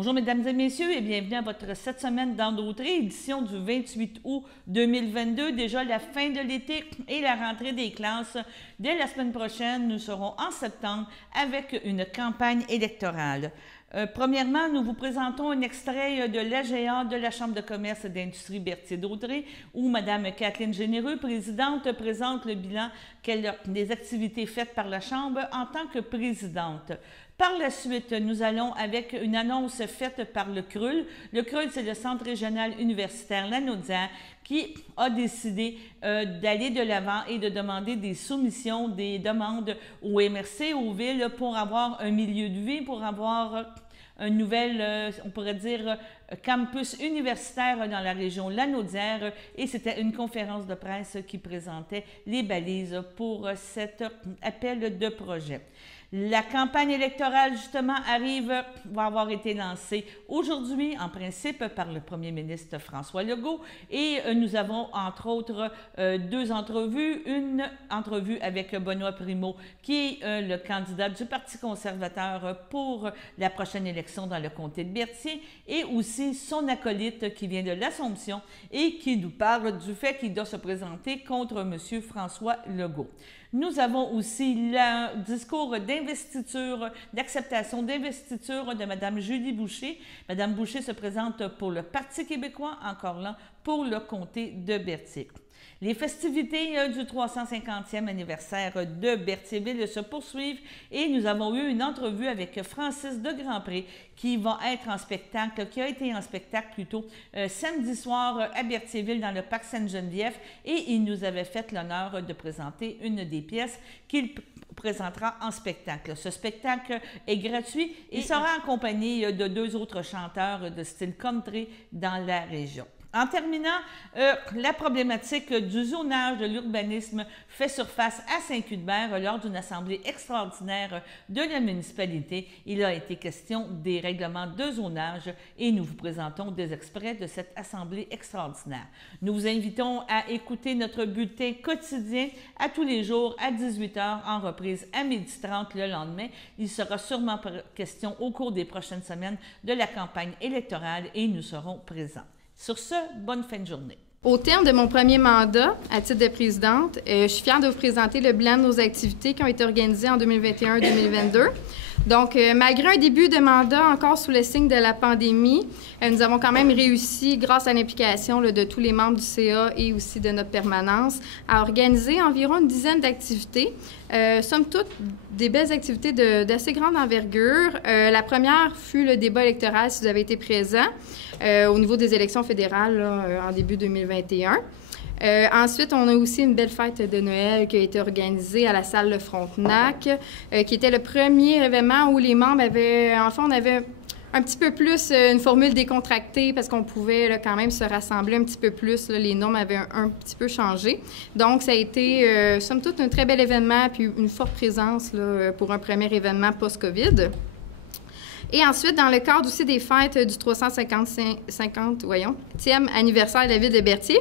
Bonjour mesdames et messieurs et bienvenue à votre 7 semaines dans Dautré, édition du 28 août 2022. Déjà la fin de l'été et la rentrée des classes. Dès la semaine prochaine, nous serons en septembre avec une campagne électorale. Premièrement, nous vous présentons un extrait de l'AGA de la Chambre de commerce et d'industrie Berthier-Dautré où Mme Kathleen Généreux, présidente, présente le bilan des activités faites par la Chambre en tant que présidente. Par la suite, nous allons avec une annonce faite par le CRUL. Le CRUL, c'est le Centre régional universitaire Lanaudière qui a décidé d'aller de l'avant et de demander des soumissions, des demandes au MRC, aux villes, pour avoir un milieu de vie, pour avoir un nouvel, on pourrait dire, campus universitaire dans la région Lanaudière. Et c'était une conférence de presse qui présentait les balises pour cet appel de projet. La campagne électorale, justement, va avoir été lancée aujourd'hui, en principe, par le premier ministre François Legault. Et nous avons, entre autres, deux entrevues. Une entrevue avec Benoît Primeau, qui est le candidat du Parti conservateur pour la prochaine élection dans le comté de Berthier, et aussi son acolyte qui vient de l'Assomption et qui nous parle du fait qu'il doit se présenter contre M. François Legault. Nous avons aussi le discours d'investiture, d'acceptation d'investiture de Mme Julie Boucher. Mme Boucher se présente pour le Parti québécois, encore là, pour le comté de Berthier. Les festivités du 350e anniversaire de Berthierville se poursuivent et nous avons eu une entrevue avec Francis de Grandpré qui va être en spectacle, qui a été en spectacle plutôt samedi soir à Berthierville dans le parc Sainte-Geneviève et il nous avait fait l'honneur de présenter une des pièces qu'il présentera en spectacle. Ce spectacle est gratuit et il sera accompagné de deux autres chanteurs de style country dans la région. En terminant, la problématique du zonage de l'urbanisme fait surface à Saint-Cuthbert lors d'une assemblée extraordinaire de la municipalité. Il a été question des règlements de zonage et nous vous présentons des extraits de cette assemblée extraordinaire. Nous vous invitons à écouter notre bulletin quotidien à tous les jours à 18 h en reprise à 12h30 le lendemain. Il sera sûrement question au cours des prochaines semaines de la campagne électorale et nous serons présents. Sur ce, bonne fin de journée. Au terme de mon premier mandat à titre de présidente, je suis fière de vous présenter le bilan de nos activités qui ont été organisées en 2021-2022. Donc, malgré un début de mandat encore sous le signe de la pandémie, nous avons quand même réussi, grâce à l'implication de tous les membres du CA et aussi de notre permanence, à organiser environ une dizaine d'activités. Somme toute, des belles activités d'assez grande envergure. La première fut le débat électoral, si vous avez été présent, au niveau des élections fédérales là, en début 2021. Ensuite, on a aussi une belle fête de Noël qui a été organisée à la salle de Frontenac, qui était le premier événement où les membres avaient, enfin, on avait un petit peu plus une formule décontractée parce qu'on pouvait là, quand même se rassembler un petit peu plus. Là, les normes avaient un petit peu changé. Donc, ça a été, somme toute, un très bel événement puis une forte présence là, pour un premier événement post-COVID. Et ensuite, dans le cadre aussi des fêtes du 350e anniversaire de la ville de Berthier,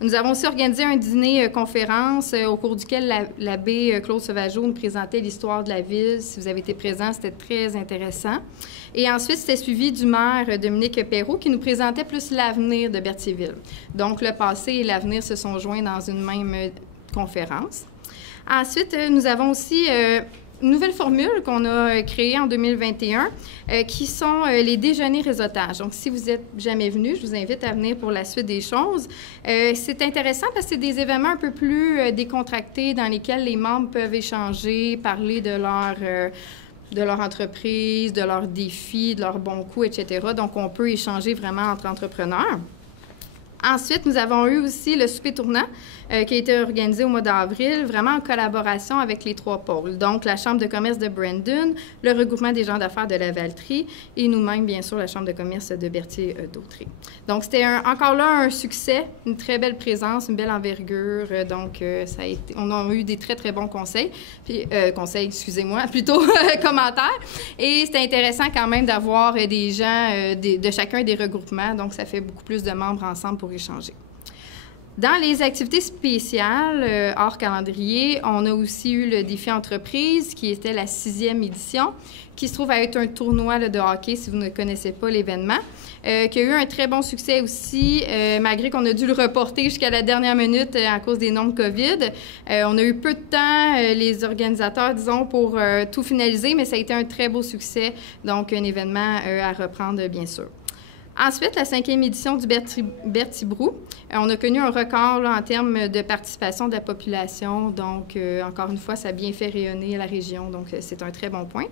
nous avons aussi organisé un dîner-conférence au cours duquel l'abbé Claude Sauvageau nous présentait l'histoire de la ville. Si vous avez été présent, c'était très intéressant. Et ensuite, c'était suivi du maire Dominique Perrault qui nous présentait plus l'avenir de Berthierville. Donc, le passé et l'avenir se sont joints dans une même conférence. Ensuite, nous avons aussi une nouvelle formule qu'on a créée en 2021, qui sont les déjeuners réseautage. Donc, si vous n'êtes jamais venu, je vous invite à venir pour la suite des choses. C'est intéressant parce que c'est des événements un peu plus décontractés dans lesquels les membres peuvent échanger, parler de leur entreprise, de leurs défis, de leurs bons coups, etc. Donc, on peut échanger vraiment entre entrepreneurs. Ensuite, nous avons eu aussi le souper tournant qui a été organisé au mois d'avril, vraiment en collaboration avec les trois pôles. Donc, la Chambre de commerce de Brandon, le regroupement des gens d'affaires de la Valtrie et nous-mêmes, bien sûr, la Chambre de commerce de Berthier-Dautré. Donc, c'était encore là un succès, une très belle présence, une belle envergure. Donc, ça a été, on a eu des très, très bons conseils. Puis, excusez-moi, plutôt commentaires. Et c'était intéressant quand même d'avoir des gens de chacun des regroupements. Donc, ça fait beaucoup plus de membres ensemble pour échanger. Dans les activités spéciales, hors calendrier, on a aussi eu le défi entreprise, qui était la 6e édition, qui se trouve à être un tournoi là, de hockey, si vous ne connaissez pas l'événement, qui a eu un très bon succès aussi, malgré qu'on a dû le reporter jusqu'à la dernière minute à cause des normes COVID. On a eu peu de temps, les organisateurs, disons, pour tout finaliser, mais ça a été un très beau succès, donc un événement à reprendre, bien sûr. Ensuite, la 5e édition du Berthier Brou. On a connu un record là, en termes de participation de la population. Donc, encore une fois, ça a bien fait rayonner la région. Donc, c'est un très bon point.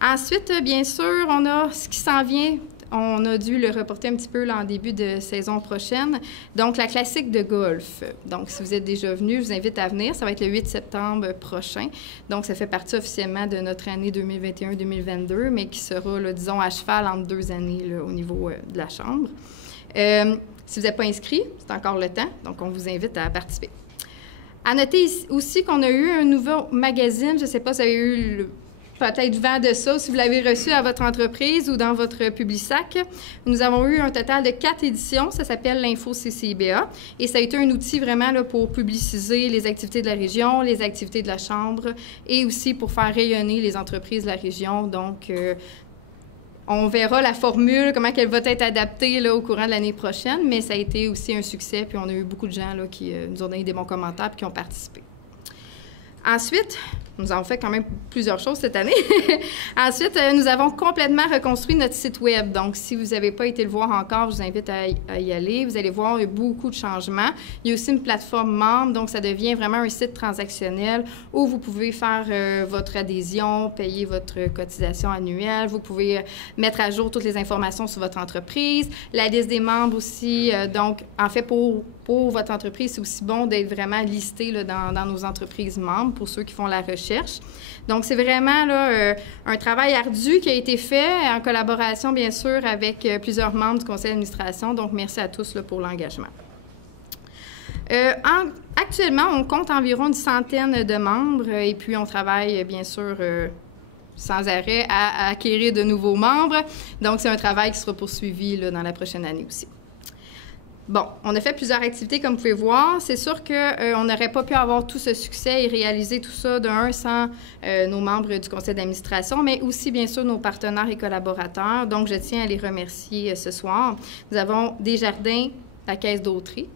Ensuite, bien sûr, on a ce qui s'en vient. On a dû le reporter un petit peu là, en début de saison prochaine. Donc, la classique de golf. Donc, si vous êtes déjà venu, je vous invite à venir. Ça va être le 8 septembre prochain. Donc, ça fait partie officiellement de notre année 2021-2022, mais qui sera, là, disons, à cheval entre 2 années là, au niveau de la Chambre. Si vous n'êtes pas inscrit, c'est encore le temps. Donc, on vous invite à participer. À noter aussi qu'on a eu un nouveau magazine. Je ne sais pas si vous avez eu peut-être vent de ça, si vous l'avez reçu à votre entreprise ou dans votre Publisac. Nous avons eu un total de 4 éditions. Ça s'appelle l'Info CCIBA. Et ça a été un outil vraiment là, pour publiciser les activités de la région, les activités de la Chambre et aussi pour faire rayonner les entreprises de la région. Donc, on verra la formule, comment elle va être adaptée là, au courant de l'année prochaine, mais ça a été aussi un succès. Puis on a eu beaucoup de gens là, qui nous ont donné des bons commentaires et qui ont participé. Ensuite, nous avons fait quand même plusieurs choses cette année. Ensuite, nous avons complètement reconstruit notre site Web. Donc, si vous n'avez pas été le voir encore, je vous invite à y aller. Vous allez voir, il y a beaucoup de changements. Il y a aussi une plateforme membre, donc ça devient vraiment un site transactionnel où vous pouvez faire votre adhésion, payer votre cotisation annuelle. Vous pouvez mettre à jour toutes les informations sur votre entreprise. La liste des membres aussi. Donc, en fait, pour votre entreprise, c'est aussi bon d'être vraiment listé là, dans nos entreprises membres pour ceux qui font la recherche. Donc, c'est vraiment là, un travail ardu qui a été fait en collaboration, bien sûr, avec plusieurs membres du conseil d'administration. Donc, merci à tous là, pour l'engagement. Actuellement, on compte environ une centaine de membres et puis on travaille, bien sûr, sans arrêt à acquérir de nouveaux membres. Donc, c'est un travail qui sera poursuivi là, dans la prochaine année aussi. Bon, on a fait plusieurs activités, comme vous pouvez voir. C'est sûr qu'on n'aurait pas pu avoir tout ce succès et réaliser tout ça sans nos membres du conseil d'administration, mais aussi, bien sûr, nos partenaires et collaborateurs. Donc, je tiens à les remercier ce soir. Nous avons Desjardins, la Caisse d'Autry.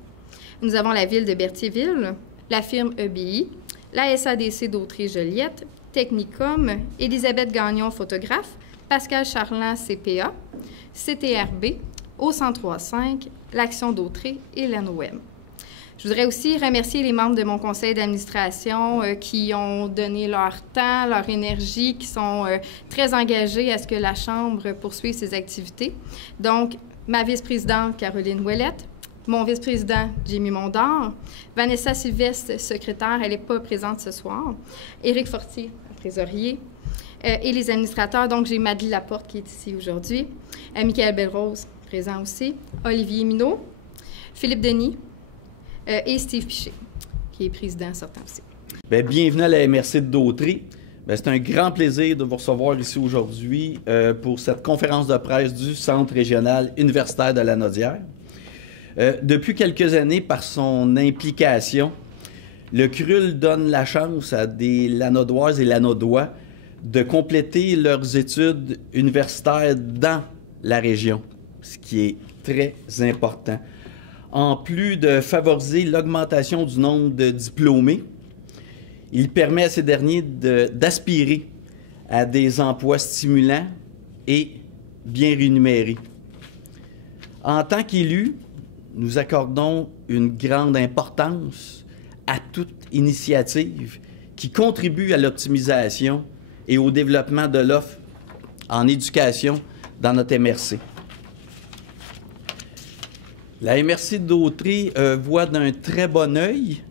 Nous avons la Ville de Berthierville, la firme EBI, la SADC d'Autry-Joliette, Technicum, Élisabeth Gagnon, photographe, Pascal Charland, CPA, CTRB, au 1035, l'Action d'Autry et l'ANOM. Je voudrais aussi remercier les membres de mon conseil d'administration qui ont donné leur temps, leur énergie, qui sont très engagés à ce que la Chambre poursuive ses activités. Donc, ma vice-présidente Caroline Ouellette, mon vice-président Jimmy Mondor, Vanessa Sylvestre, secrétaire, elle n'est pas présente ce soir, Éric Fortier, trésorier, et les administrateurs. Donc, j'ai Madeleine Laporte qui est ici aujourd'hui, Michael Belrose, présent aussi, Olivier Minot, Philippe Denis et Steve Piché, qui est président sortant aussi. Bien, bienvenue à la MRC d'Autry. C'est un grand plaisir de vous recevoir ici aujourd'hui pour cette conférence de presse du Centre régional universitaire de Lanaudière. Depuis quelques années, par son implication, le CRUL donne la chance à des Lanaudoises et Lanaudois de compléter leurs études universitaires dans la région, ce qui est très important. En plus de favoriser l'augmentation du nombre de diplômés, il permet à ces derniers d'aspirer à des emplois stimulants et bien rémunérés. En tant qu'élus, nous accordons une grande importance à toute initiative qui contribue à l'optimisation et au développement de l'offre en éducation dans notre MRC. La MRC d'Autry voit d'un très bon œil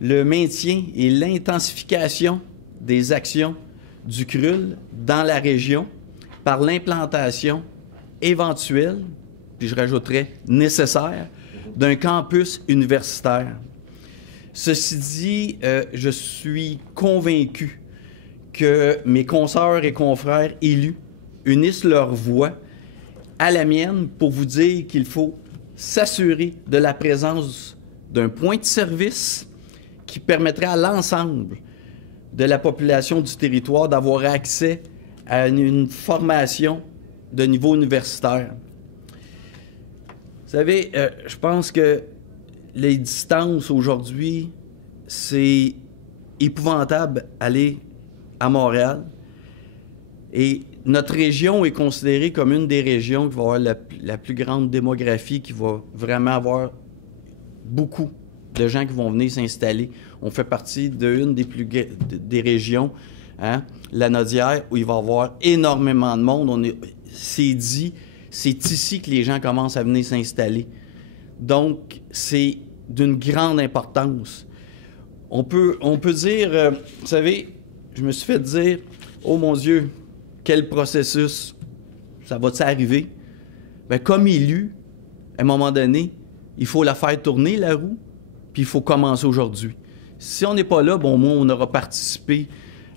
le maintien et l'intensification des actions du CRUL dans la région par l'implantation éventuelle, puis je rajouterais nécessaire, d'un campus universitaire. Ceci dit, je suis convaincu que mes consoeurs et confrères élus unissent leur voix à la mienne pour vous dire qu'il faut s'assurer de la présence d'un point de service qui permettrait à l'ensemble de la population du territoire d'avoir accès à une formation de niveau universitaire. Vous savez, je pense que les distances aujourd'hui, c'est épouvantable aller à Montréal. Et notre région est considérée comme une des régions qui va avoir la plus grande démographie, qui va vraiment avoir beaucoup de gens qui vont venir s'installer. On fait partie d'une des régions, hein, la Nodière, où il va y avoir énormément de monde. C'est dit, c'est ici que les gens commencent à venir s'installer. Donc, c'est d'une grande importance. On peut dire, vous savez, je me suis fait dire, oh mon Dieu, quel processus, ça va-t-il arriver? Bien, comme élu, à un moment donné, il faut la faire tourner, la roue, puis il faut commencer aujourd'hui. Si on n'est pas là, bon, moi, on aura participé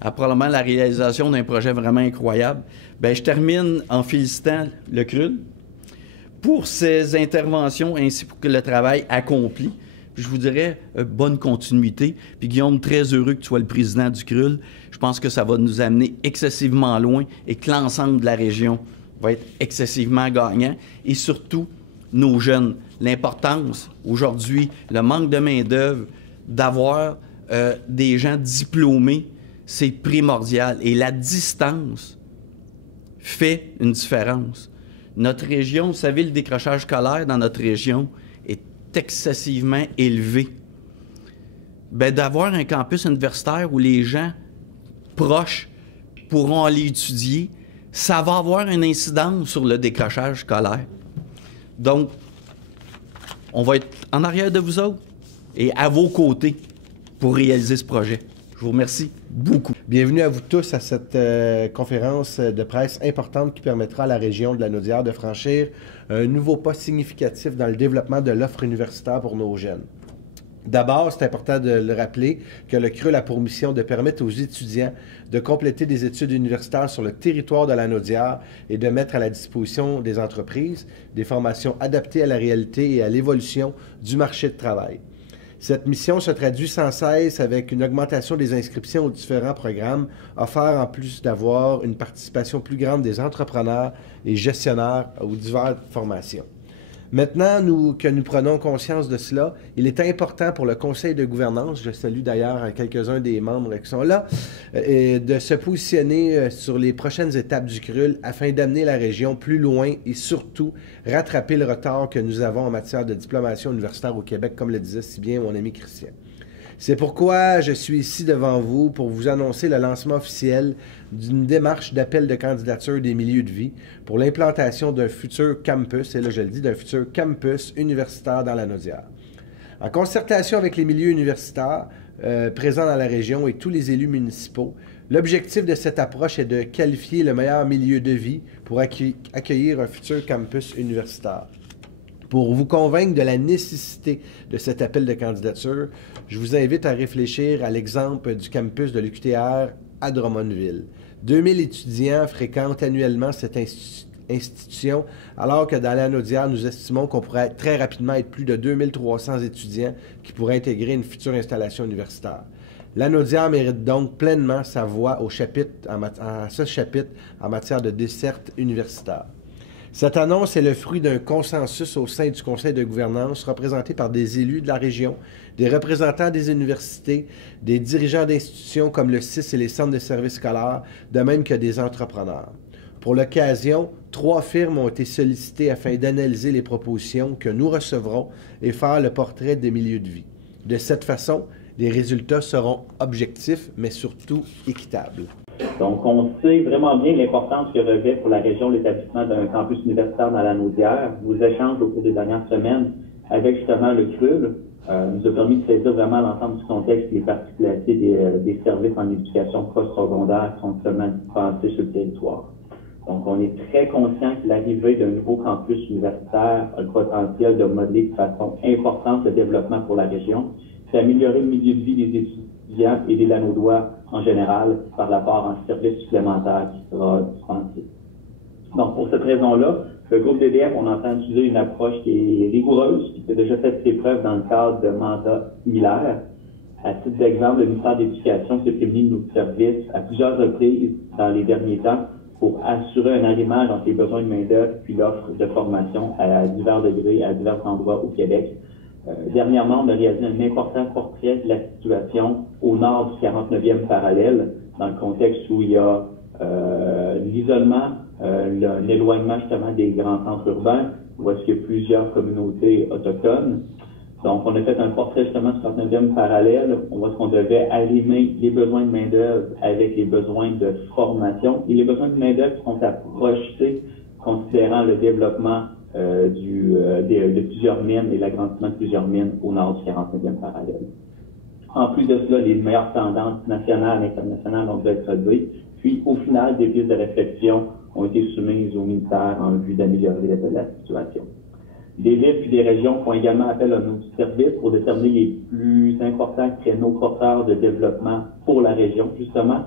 à probablement la réalisation d'un projet vraiment incroyable. Bien, je termine en félicitant le CRUL pour ses interventions ainsi que le travail accompli. Puis je vous dirais, bonne continuité. Puis Guillaume, très heureux que tu sois le président du CRUL. Je pense que ça va nous amener excessivement loin et que l'ensemble de la région va être excessivement gagnant. Et surtout, nos jeunes. L'importance, aujourd'hui, le manque de main-d'œuvre, d'avoir des gens diplômés, c'est primordial. Et la distance fait une différence. Notre région, vous savez, le décrochage scolaire dans notre région est excessivement élevé. Bien, d'avoir un campus universitaire où les gens proches pourront aller étudier, ça va avoir une incidence sur le décrochage scolaire. Donc, on va être en arrière de vous autres et à vos côtés pour réaliser ce projet. Je vous remercie beaucoup. Bienvenue à vous tous à cette conférence de presse importante qui permettra à la région de la Naudière de franchir un nouveau pas significatif dans le développement de l'offre universitaire pour nos jeunes. D'abord, c'est important de le rappeler que le CRUL a pour mission de permettre aux étudiants de compléter des études universitaires sur le territoire de la Naudière et de mettre à la disposition des entreprises des formations adaptées à la réalité et à l'évolution du marché de travail. Cette mission se traduit sans cesse avec une augmentation des inscriptions aux différents programmes offerts en plus d'avoir une participation plus grande des entrepreneurs et gestionnaires aux diverses formations. Maintenant que nous prenons conscience de cela, il est important pour le conseil de gouvernance, je salue d'ailleurs quelques-uns des membres qui sont là, de se positionner sur les prochaines étapes du CRUL afin d'amener la région plus loin et surtout rattraper le retard que nous avons en matière de diplomation universitaire au Québec, comme le disait si bien mon ami Christian. C'est pourquoi je suis ici devant vous pour vous annoncer le lancement officiel d'une démarche d'appel de candidature des milieux de vie pour l'implantation d'un futur campus, et là je le dis, d'un futur campus universitaire dans la Naudière. En concertation avec les milieux universitaires présents dans la région et tous les élus municipaux, l'objectif de cette approche est de qualifier le meilleur milieu de vie pour accueillir un futur campus universitaire. Pour vous convaincre de la nécessité de cet appel de candidature, je vous invite à réfléchir à l'exemple du campus de l'UQTR à Drummondville. 2000 étudiants fréquentent annuellement cette institution, alors que dans la Naudière, nous estimons qu'on pourrait très rapidement être plus de 2300 étudiants qui pourraient intégrer une future installation universitaire. La Naudière mérite donc pleinement sa voix à ce chapitre en matière de desserte universitaire. Cette annonce est le fruit d'un consensus au sein du conseil de gouvernance représenté par des élus de la région, des représentants des universités, des dirigeants d'institutions comme le CIS et les centres de services scolaires, de même que des entrepreneurs. Pour l'occasion, 3 firmes ont été sollicitées afin d'analyser les propositions que nous recevrons et faire le portrait des milieux de vie. De cette façon, les résultats seront objectifs, mais surtout équitables. Donc, on sait vraiment bien l'importance que revêt pour la région l'établissement d'un campus universitaire dans la Naudière. Vos échanges au cours des dernières semaines avec justement le CRUL nous a permis de saisir vraiment l'ensemble du contexte et des particularités des services en éducation postsecondaire qui sont actuellement dispensés sur le territoire. Donc, on est très conscient que l'arrivée d'un nouveau campus universitaire a le potentiel de modeler de façon importante le développement pour la région, puis améliorer le milieu de vie des étudiants et des Lanaudois en général par l'apport en services supplémentaires qui sera dispensé. Donc, pour cette raison-là, Le groupe DDF, on entend utiliser une approche qui est rigoureuse, qui a déjà fait ses preuves dans le cadre de mandats similaires. À titre d'exemple, le ministère de l'Éducation s'est prévenu de nos services à plusieurs reprises dans les derniers temps pour assurer un arrimage entre les besoins de main-d'œuvre puis l'offre de formation à divers degrés, à divers endroits au Québec. Dernièrement, on a réalisé un important portrait de la situation au nord du 49e parallèle, dans le contexte où il y a l'isolement, l'éloignement justement des grands centres urbains, où est-ce qu'il y a plusieurs communautés autochtones. Donc, on a fait un portrait justement du 49e parallèle. On voit qu'on devait arrimer les besoins de main-d'œuvre avec les besoins de formation. Et les besoins de main-d'œuvre sont à projeter considérant le développement de plusieurs mines et l'agrandissement de plusieurs mines au nord du 49e parallèle. En plus de cela, les meilleures tendances nationales et internationales ont dû être relevées. Puis, au final, des pistes de réflexion ont été soumises au ministère en vue d'améliorer la situation. Des villes puis des régions font également appel à nos services pour déterminer les plus importants créneaux porteurs de développement pour la région, justement.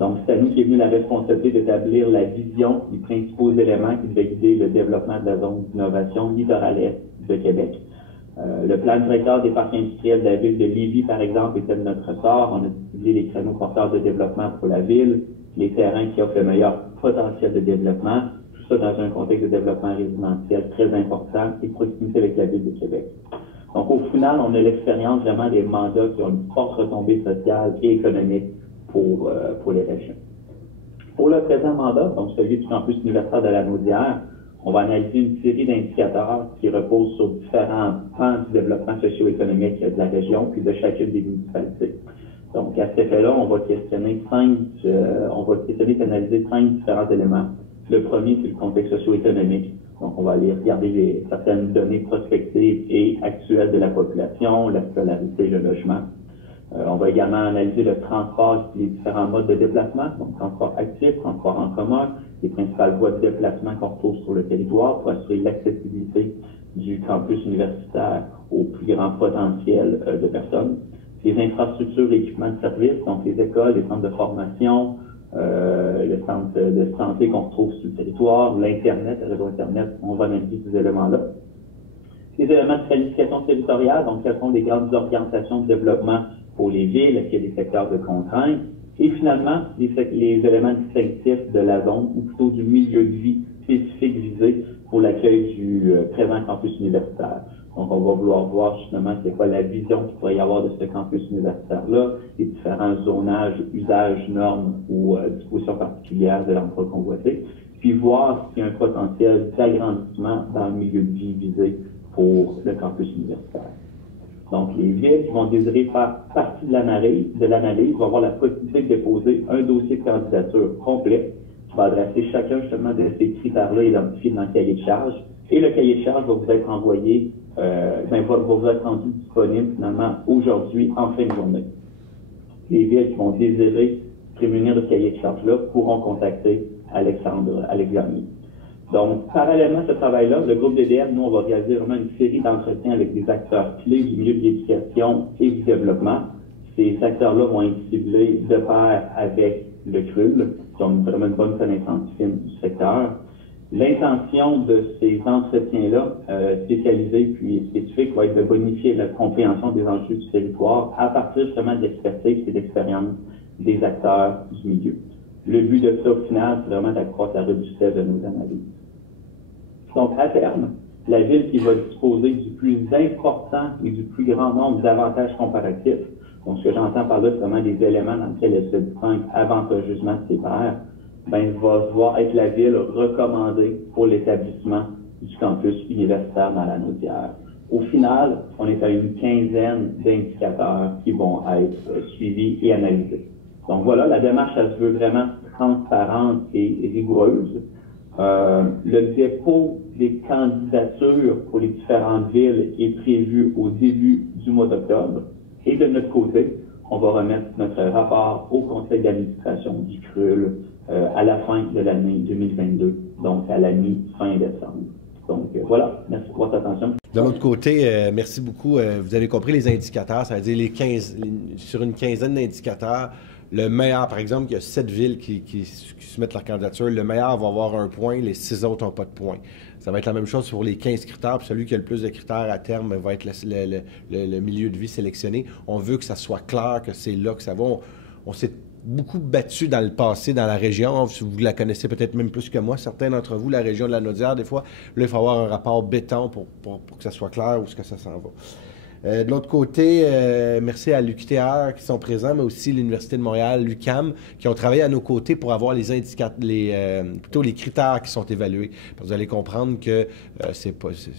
Donc, c'est à nous qui est venu la responsabilité d'établir la vision des principaux éléments qui devaient guider le développement de la zone d'innovation littorale est de Québec. Le plan directeur des parcs industriels de la ville de Lévis, par exemple, était de notre ressort. On a ciblé les créneaux porteurs de développement pour la ville, les terrains qui offrent le meilleur potentiel de développement, tout ça dans un contexte de développement résidentiel très important et proximité avec la ville de Québec. Donc, au final, on a l'expérience vraiment des mandats qui ont une forte retombée sociale et économique pour les régions. Pour le présent mandat, donc celui du campus universitaire de la Naudière, on va analyser une série d'indicateurs qui reposent sur différents pans du développement socio-économique de la région puis de chacune des municipalités. Donc, à cet effet-là, on va questionner et analyser 5 différents éléments. Le premier, c'est le contexte socio-économique. Donc, on va aller regarder certaines données prospectives et actuelles de la population, la scolarité, le logement. On va également analyser le transport et les différents modes de déplacement, donc transport actif, transport en commun, les principales voies de déplacement qu'on retrouve sur le territoire pour assurer l'accessibilité du campus universitaire au plus grand potentiel de personnes. Les infrastructures et équipements de services, donc les écoles, les centres de formation, le centre de santé qu'on retrouve sur le territoire, l'Internet, le réseau Internet, on va analyser ces éléments-là. Les éléments de planification territoriale, donc quelles sont les grandes orientations de développement pour les villes, est-ce qu'il y a des secteurs de contraintes, et finalement, les éléments distinctifs de la zone, ou plutôt du milieu de vie spécifique visé pour l'accueil du présent campus universitaire. Donc, on va vouloir voir justement c'est quoi la vision qu'il pourrait y avoir de ce campus universitaire-là, les différents zonages, usages, normes ou dispositions particulières de l'endroit convoité, puis voir s'il y a un potentiel d'agrandissement dans le milieu de vie visé pour le campus universitaire. Donc, les villes qui vont désirer faire partie de l'analyse vont avoir la possibilité de déposer un dossier de candidature complet qui va adresser chacun justement de ces critères-là identifiés dans le cahier de charge. Et le cahier de charge va vous être envoyé, va vous être rendu disponible finalement aujourd'hui en fin de journée. Les villes qui vont désirer prémunir de ce cahier de charge-là pourront contacter Alexandre Gagné. Donc, parallèlement à ce travail-là, le groupe DDF, nous, on va réaliser vraiment une série d'entretiens avec des acteurs clés du milieu de l'éducation et du développement. Ces acteurs-là vont être ciblés de pair avec le CRUL, qui ont vraiment une bonne connaissance fine du secteur. L'intention de ces entretiens-là, spécialisés puis spécifiques, va être de bonifier la compréhension des enjeux du territoire à partir justement de l'expertise et de l'expérience des acteurs du milieu. Le but de ça, au final, c'est vraiment d'accroître la robustesse de nos analyses. Donc, à terme, la ville qui va disposer du plus important et du plus grand nombre d'avantages comparatifs, donc ce que j'entends par là, c'est vraiment des éléments dans lesquels elle se distingue avantageusement de ses pairs, va voir être la ville recommandée pour l'établissement du campus universitaire dans la Naudière. Au final, on est à une quinzaine d'indicateurs qui vont être suivis et analysés. Donc voilà, la démarche, elle se veut vraiment transparente et rigoureuse. Le dépôt des candidatures pour les différentes villes est prévu au début du mois d'octobre. Et de notre côté, on va remettre notre rapport au conseil d'administration du CRUL à la fin de l'année 2022, donc à la mi-fin décembre. Donc voilà, merci pour votre attention. De l'autre côté, merci beaucoup. Vous avez compris les indicateurs, ça veut dire sur une quinzaine d'indicateurs, le meilleur, par exemple, il y a 7 villes qui soumettent leur candidature, le meilleur va avoir 1 point, les 6 autres n'ont pas de point. Ça va être la même chose pour les 15 critères, puis celui qui a le plus de critères à terme va être le milieu de vie sélectionné. On veut que ça soit clair, que c'est là que ça va. On s'est beaucoup battu dans le passé dans la région. Vous la connaissez peut-être même plus que moi, certains d'entre vous, la région de la Naudière, des fois. Là, il faut avoir un rapport béton pour que ça soit clair où est-ce que ça s'en va. De l'autre côté, merci à l'UQTR qui sont présents, mais aussi l'Université de Montréal, l'UQAM, qui ont travaillé à nos côtés pour avoir plutôt les critères qui sont évalués. Vous allez comprendre que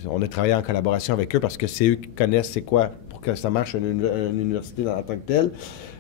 on a travaillé en collaboration avec eux parce que c'est eux qui connaissent c'est quoi pour que ça marche une université en tant que telle.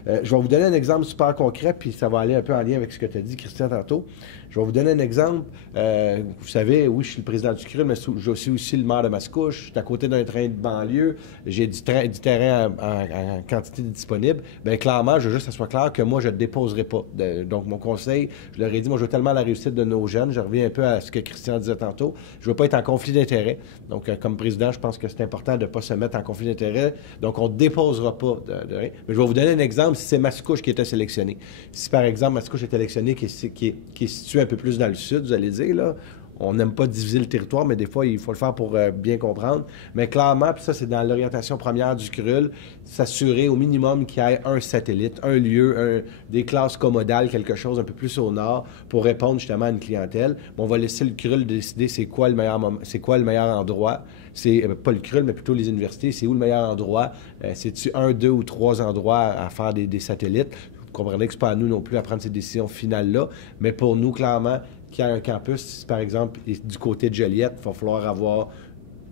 Je vais vous donner un exemple super concret, puis ça va aller un peu en lien avec ce que tu as dit, Christian, tantôt. Je vais vous donner un exemple. Vous savez, oui, je suis le président du CRUL, mais je suis aussi le maire de Mascouche. Je suis à côté d'un train de banlieue. J'ai du terrain en quantité disponible. Bien, clairement, je veux juste que ça soit clair que moi, je ne déposerai pas. Donc, mon conseil, je leur ai dit, moi, je veux tellement la réussite de nos jeunes. Je reviens un peu à ce que Christian disait tantôt. Je ne veux pas être en conflit d'intérêts. Donc, comme président, je pense que c'est important de ne pas se mettre en conflit d'intérêts. Donc, on ne déposera pas de rien. Mais je vais vous donner un exemple si c'est Mascouche qui était sélectionné. Si, par exemple, Mascouche est sélectionné, qui est situé un peu plus dans le sud, vous allez dire, là, on n'aime pas diviser le territoire, mais des fois, il faut le faire pour bien comprendre. Mais clairement, puis ça, c'est dans l'orientation première du CRUL, s'assurer au minimum qu'il y ait un satellite, un lieu, des classes commodales, quelque chose un peu plus au nord, pour répondre justement à une clientèle. On va laisser le CRUL décider c'est quoi le meilleur endroit. C'est pas le CRUL, mais plutôt les universités. C'est où le meilleur endroit? C'est-tu 1, 2 ou 3 endroits à faire des satellites? Vous comprenez que ce n'est pas à nous non plus à prendre ces décisions finales-là, mais pour nous, clairement, qu'il y a un campus, par exemple, du côté de Joliette, il va falloir avoir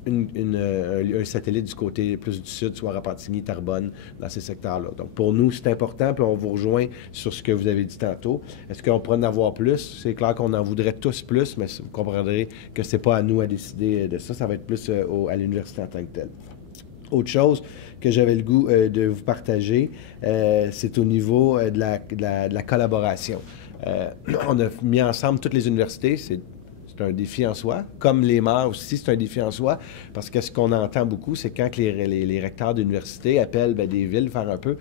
un satellite du côté plus du sud, soit Repentigny, Terrebonne, dans ces secteurs-là. Donc, pour nous, c'est important, puis on vous rejoint sur ce que vous avez dit tantôt. Est-ce qu'on pourrait en avoir plus? C'est clair qu'on en voudrait tous plus, mais vous comprendrez que ce n'est pas à nous à décider de ça. Ça va être plus à l'université en tant que telle. Autre chose que j'avais le goût de vous partager, c'est au niveau de la collaboration. On a mis ensemble toutes les universités, c'est un défi en soi. Comme les maires aussi, c'est un défi en soi, parce que ce qu'on entend beaucoup, c'est quand les recteurs d'université appellent des villes faire un peu,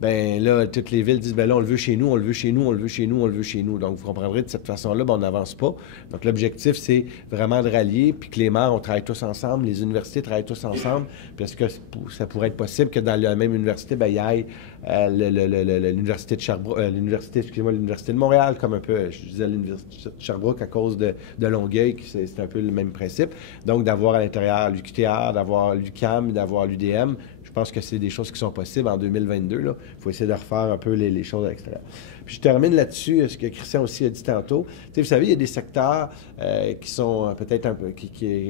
bien là, toutes les villes disent, bien là, on le veut chez nous, on le veut chez nous, on le veut chez nous, on le veut chez nous. Donc, vous comprendrez, de cette façon-là, on n'avance pas. Donc, l'objectif, c'est vraiment de rallier, puis que les maires, on travaille tous ensemble, les universités travaillent tous ensemble, puis est-ce que ça pourrait être possible que dans la même université, bien, il y ait l'université de Sherbrooke, l'université de Montréal, comme un peu, je disais l'université de Sherbrooke à cause de Longueuil, c'est un peu le même principe. Donc, d'avoir à l'intérieur l'UQTR, d'avoir l'UQAM, d'avoir l'UDM, je pense que c'est des choses qui sont possibles en 2022. Il faut essayer de refaire un peu les choses à l'extérieur. Puis je termine là-dessus, ce que Christian aussi a dit tantôt. Vous savez, il y a des secteurs qui sont peut-être un peu...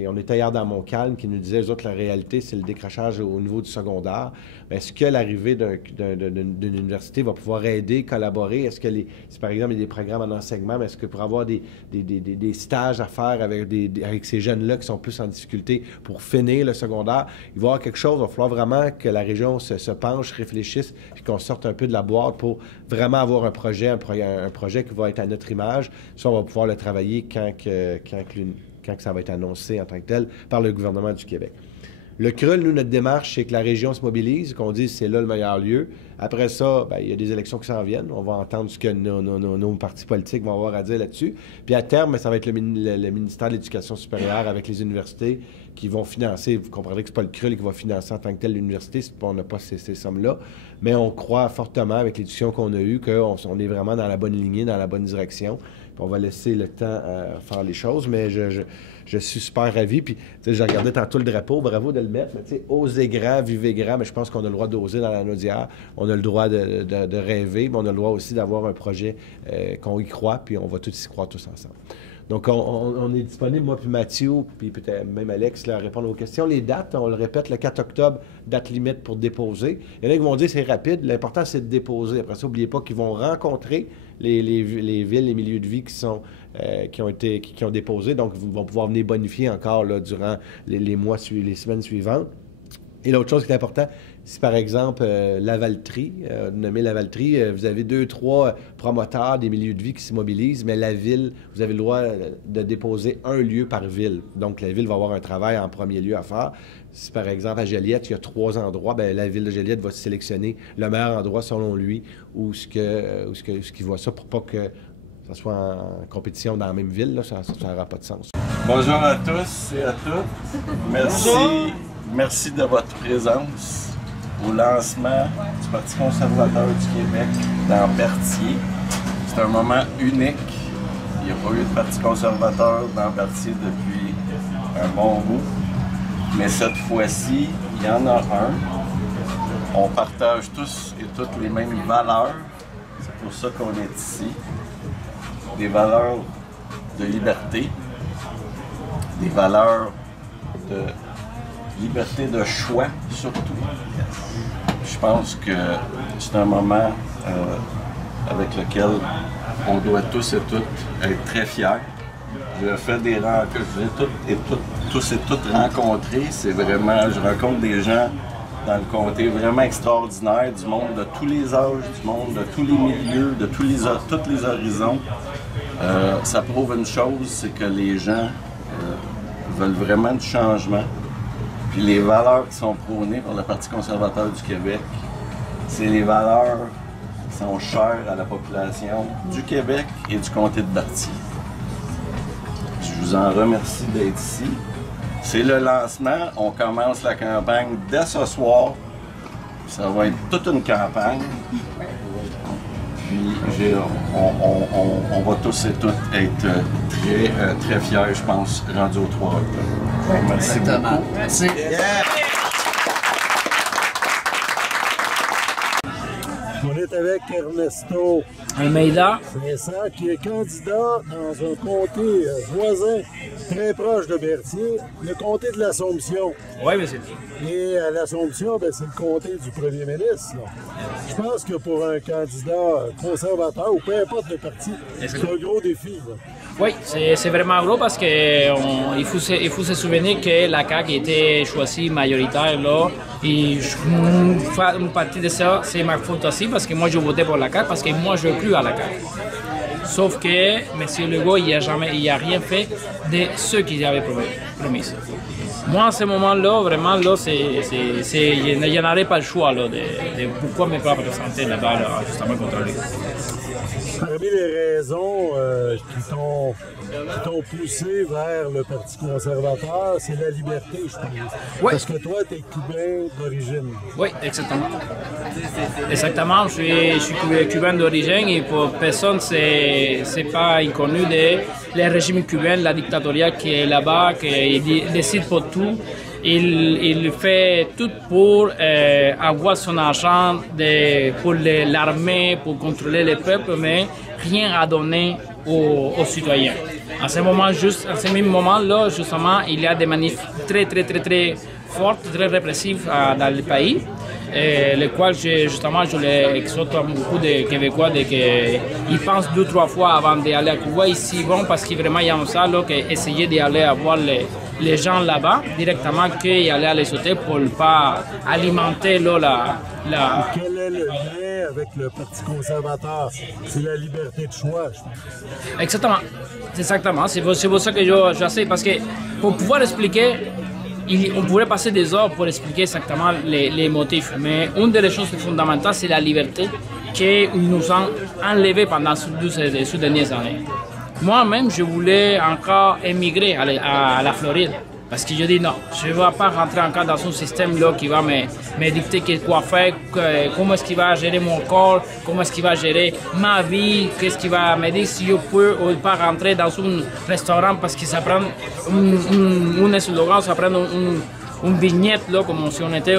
on était hier dans Montcalm, qui nous disaient, eux autres, la réalité, c'est le décrochage au niveau du secondaire. Est-ce que l'arrivée d'une université va pouvoir aider, collaborer? Est-ce que, si par exemple, il y a des programmes en enseignement, mais est-ce que pour avoir des stages à faire avec ces jeunes-là qui sont plus en difficulté pour finir le secondaire, il va y avoir quelque chose, il va falloir vraiment que la région se penche, réfléchisse, puis qu'on sorte un peu de la boîte pour vraiment avoir un projet qui va être à notre image. Ça, on va pouvoir le travailler quand ça va être annoncé en tant que tel par le gouvernement du Québec. Le CRUL, nous, notre démarche, c'est que la région se mobilise, qu'on dise c'est là le meilleur lieu. Après ça, bien, il y a des élections qui s'en viennent. On va entendre ce que nos partis politiques vont avoir à dire là-dessus. Puis à terme, ça va être le ministère de l'Éducation supérieure avec les universités qui vont financer. Vous comprendrez que ce n'est pas le CRUL qui va financer en tant que tel l'université. On n'a pas ces sommes-là. Mais on croit fortement, avec les discussions qu'on a eues, qu'on est vraiment dans la bonne lignée, dans la bonne direction. Puis on va laisser le temps faire les choses. Mais je suis super ravi. Puis, j'ai regardé tantôt le drapeau, bravo de le mettre. Mais, tu sais, osez grand, vivez grand. Mais je pense qu'on a le droit d'oser dans la Naudière. On a le droit de rêver, mais on a le droit aussi d'avoir un projet qu'on y croit. Puis, on va tous y croire tous ensemble. Donc, on est disponible, moi puis Mathieu, puis peut-être même Alex, là, à répondre aux questions. Les dates, on le répète, le 4 octobre, date limite pour déposer. Il y en a qui vont dire c'est rapide. L'important, c'est de déposer. Après ça, n'oubliez pas qu'ils vont rencontrer les villes, les milieux de vie qui ont déposé. Donc, ils vont pouvoir venir bonifier encore là, durant les semaines suivantes. Et l'autre chose qui est important, Si par exemple, Lavaltrie, nommé Lavaltrie, vous avez 2-3 promoteurs des milieux de vie qui se mobilisent, mais la ville, vous avez le droit de déposer un lieu par ville. Donc, la ville va avoir un travail en premier lieu à faire. Si par exemple, à Joliette, il y a 3 endroits, bien, la ville de Joliette va sélectionner le meilleur endroit selon lui où ce qu'il voit ça pour pas que ça soit en compétition dans la même ville, là, ça n'aura pas de sens. Bonjour à tous et à toutes. Merci de votre présence au lancement du Parti conservateur du Québec dans Berthier. C'est un moment unique. Il n'y a pas eu de Parti conservateur dans Berthier depuis un bon bout. Mais cette fois-ci, il y en a un. On partage tous et toutes les mêmes valeurs. C'est pour ça qu'on est ici. Des valeurs de liberté, des valeurs de liberté de choix surtout. Je pense que c'est un moment avec lequel on doit tous et toutes être très fiers. Je fais des rencontres, je les tous et toutes rencontrés. C'est vraiment, je rencontre des gens dans le comté vraiment extraordinaires, du monde de tous les âges, du monde de tous les milieux, de tous les horizons. Ça prouve une chose, c'est que les gens veulent vraiment du changement. Puis les valeurs qui sont prônées par le Parti conservateur du Québec, c'est les valeurs qui sont chères à la population du Québec et du comté de Berthier. Je vous en remercie d'être ici. C'est le lancement. On commence la campagne dès ce soir. Ça va être toute une campagne. Puis on va tous et toutes être très fiers, je pense, rendus au 3 octobre. Merci beaucoup. Merci. Yeah. On est avec Ernesto Almeida, Vincent, qui est candidat dans un comté voisin, très proche de Berthier, le comté de l'Assomption. Oui, monsieur. Et à l'Assomption, ben, c'est le comté du premier ministre. Là. Je pense que pour un candidat conservateur, ou peu importe le parti, c'est un gros défi. Là. Oui, c'est vraiment gros parce qu'il faut se souvenir que la CAQ était choisie majoritaire là. Et une partie de ça, c'est ma faute aussi parce que moi je votais pour la CAQ parce que moi je cru à la CAQ. Sauf que M. Legault, il n'a rien fait de ce qu'il avait promis. Moi, à ce moment-là, vraiment, là, il n'y en avait pas le choix là, de pourquoi ne pas présenter là-bas, là, justement contre lui. Parmi les raisons qui t'ont poussé vers le Parti conservateur, c'est la liberté, je pense. Oui. Parce que toi, tu es cubain d'origine. Oui, exactement. Exactement, je suis cubain d'origine et pour personne, c'est pas inconnu le régime cubain, la dictatoriale qui est là-bas, qui décide pour tout. Il fait tout pour avoir son argent pour l'armée, pour contrôler le peuple, mais rien à donner aux citoyens. À ce même moment-là, justement, il y a des manifs très fortes, très répressives dans le pays. Les quels je les exhorte à beaucoup de Québécois qu'ils pensent 2-3 fois avant d'aller à Cuba. Ici, bon, parce qu'il vraiment y a ça, essayer d'aller voir les gens là-bas directement qu'y aller à les sauter pour ne pas alimenter la... Quel est le lien avec le Parti conservateur? C'est la liberté de choix, je pense. Exactement. C'est pour ça que je sais, parce que pour pouvoir expliquer, on pourrait passer des heures pour expliquer exactement les motifs, mais une des choses fondamentales, c'est la liberté qu'ils nous ont enlevée pendant ces dernières années. Moi-même, je voulais encore émigrer à la Floride. Parce que je dis non, je ne vais pas rentrer encore dans un système là qui va me dicter quoi faire, comment est-ce qu'il va gérer mon corps, comment est-ce qu'il va gérer ma vie, qu'est-ce qu'il va me dire si je peux ou pas rentrer dans un restaurant parce que ça prend un slogan, ça prend une vignette là, comme si on était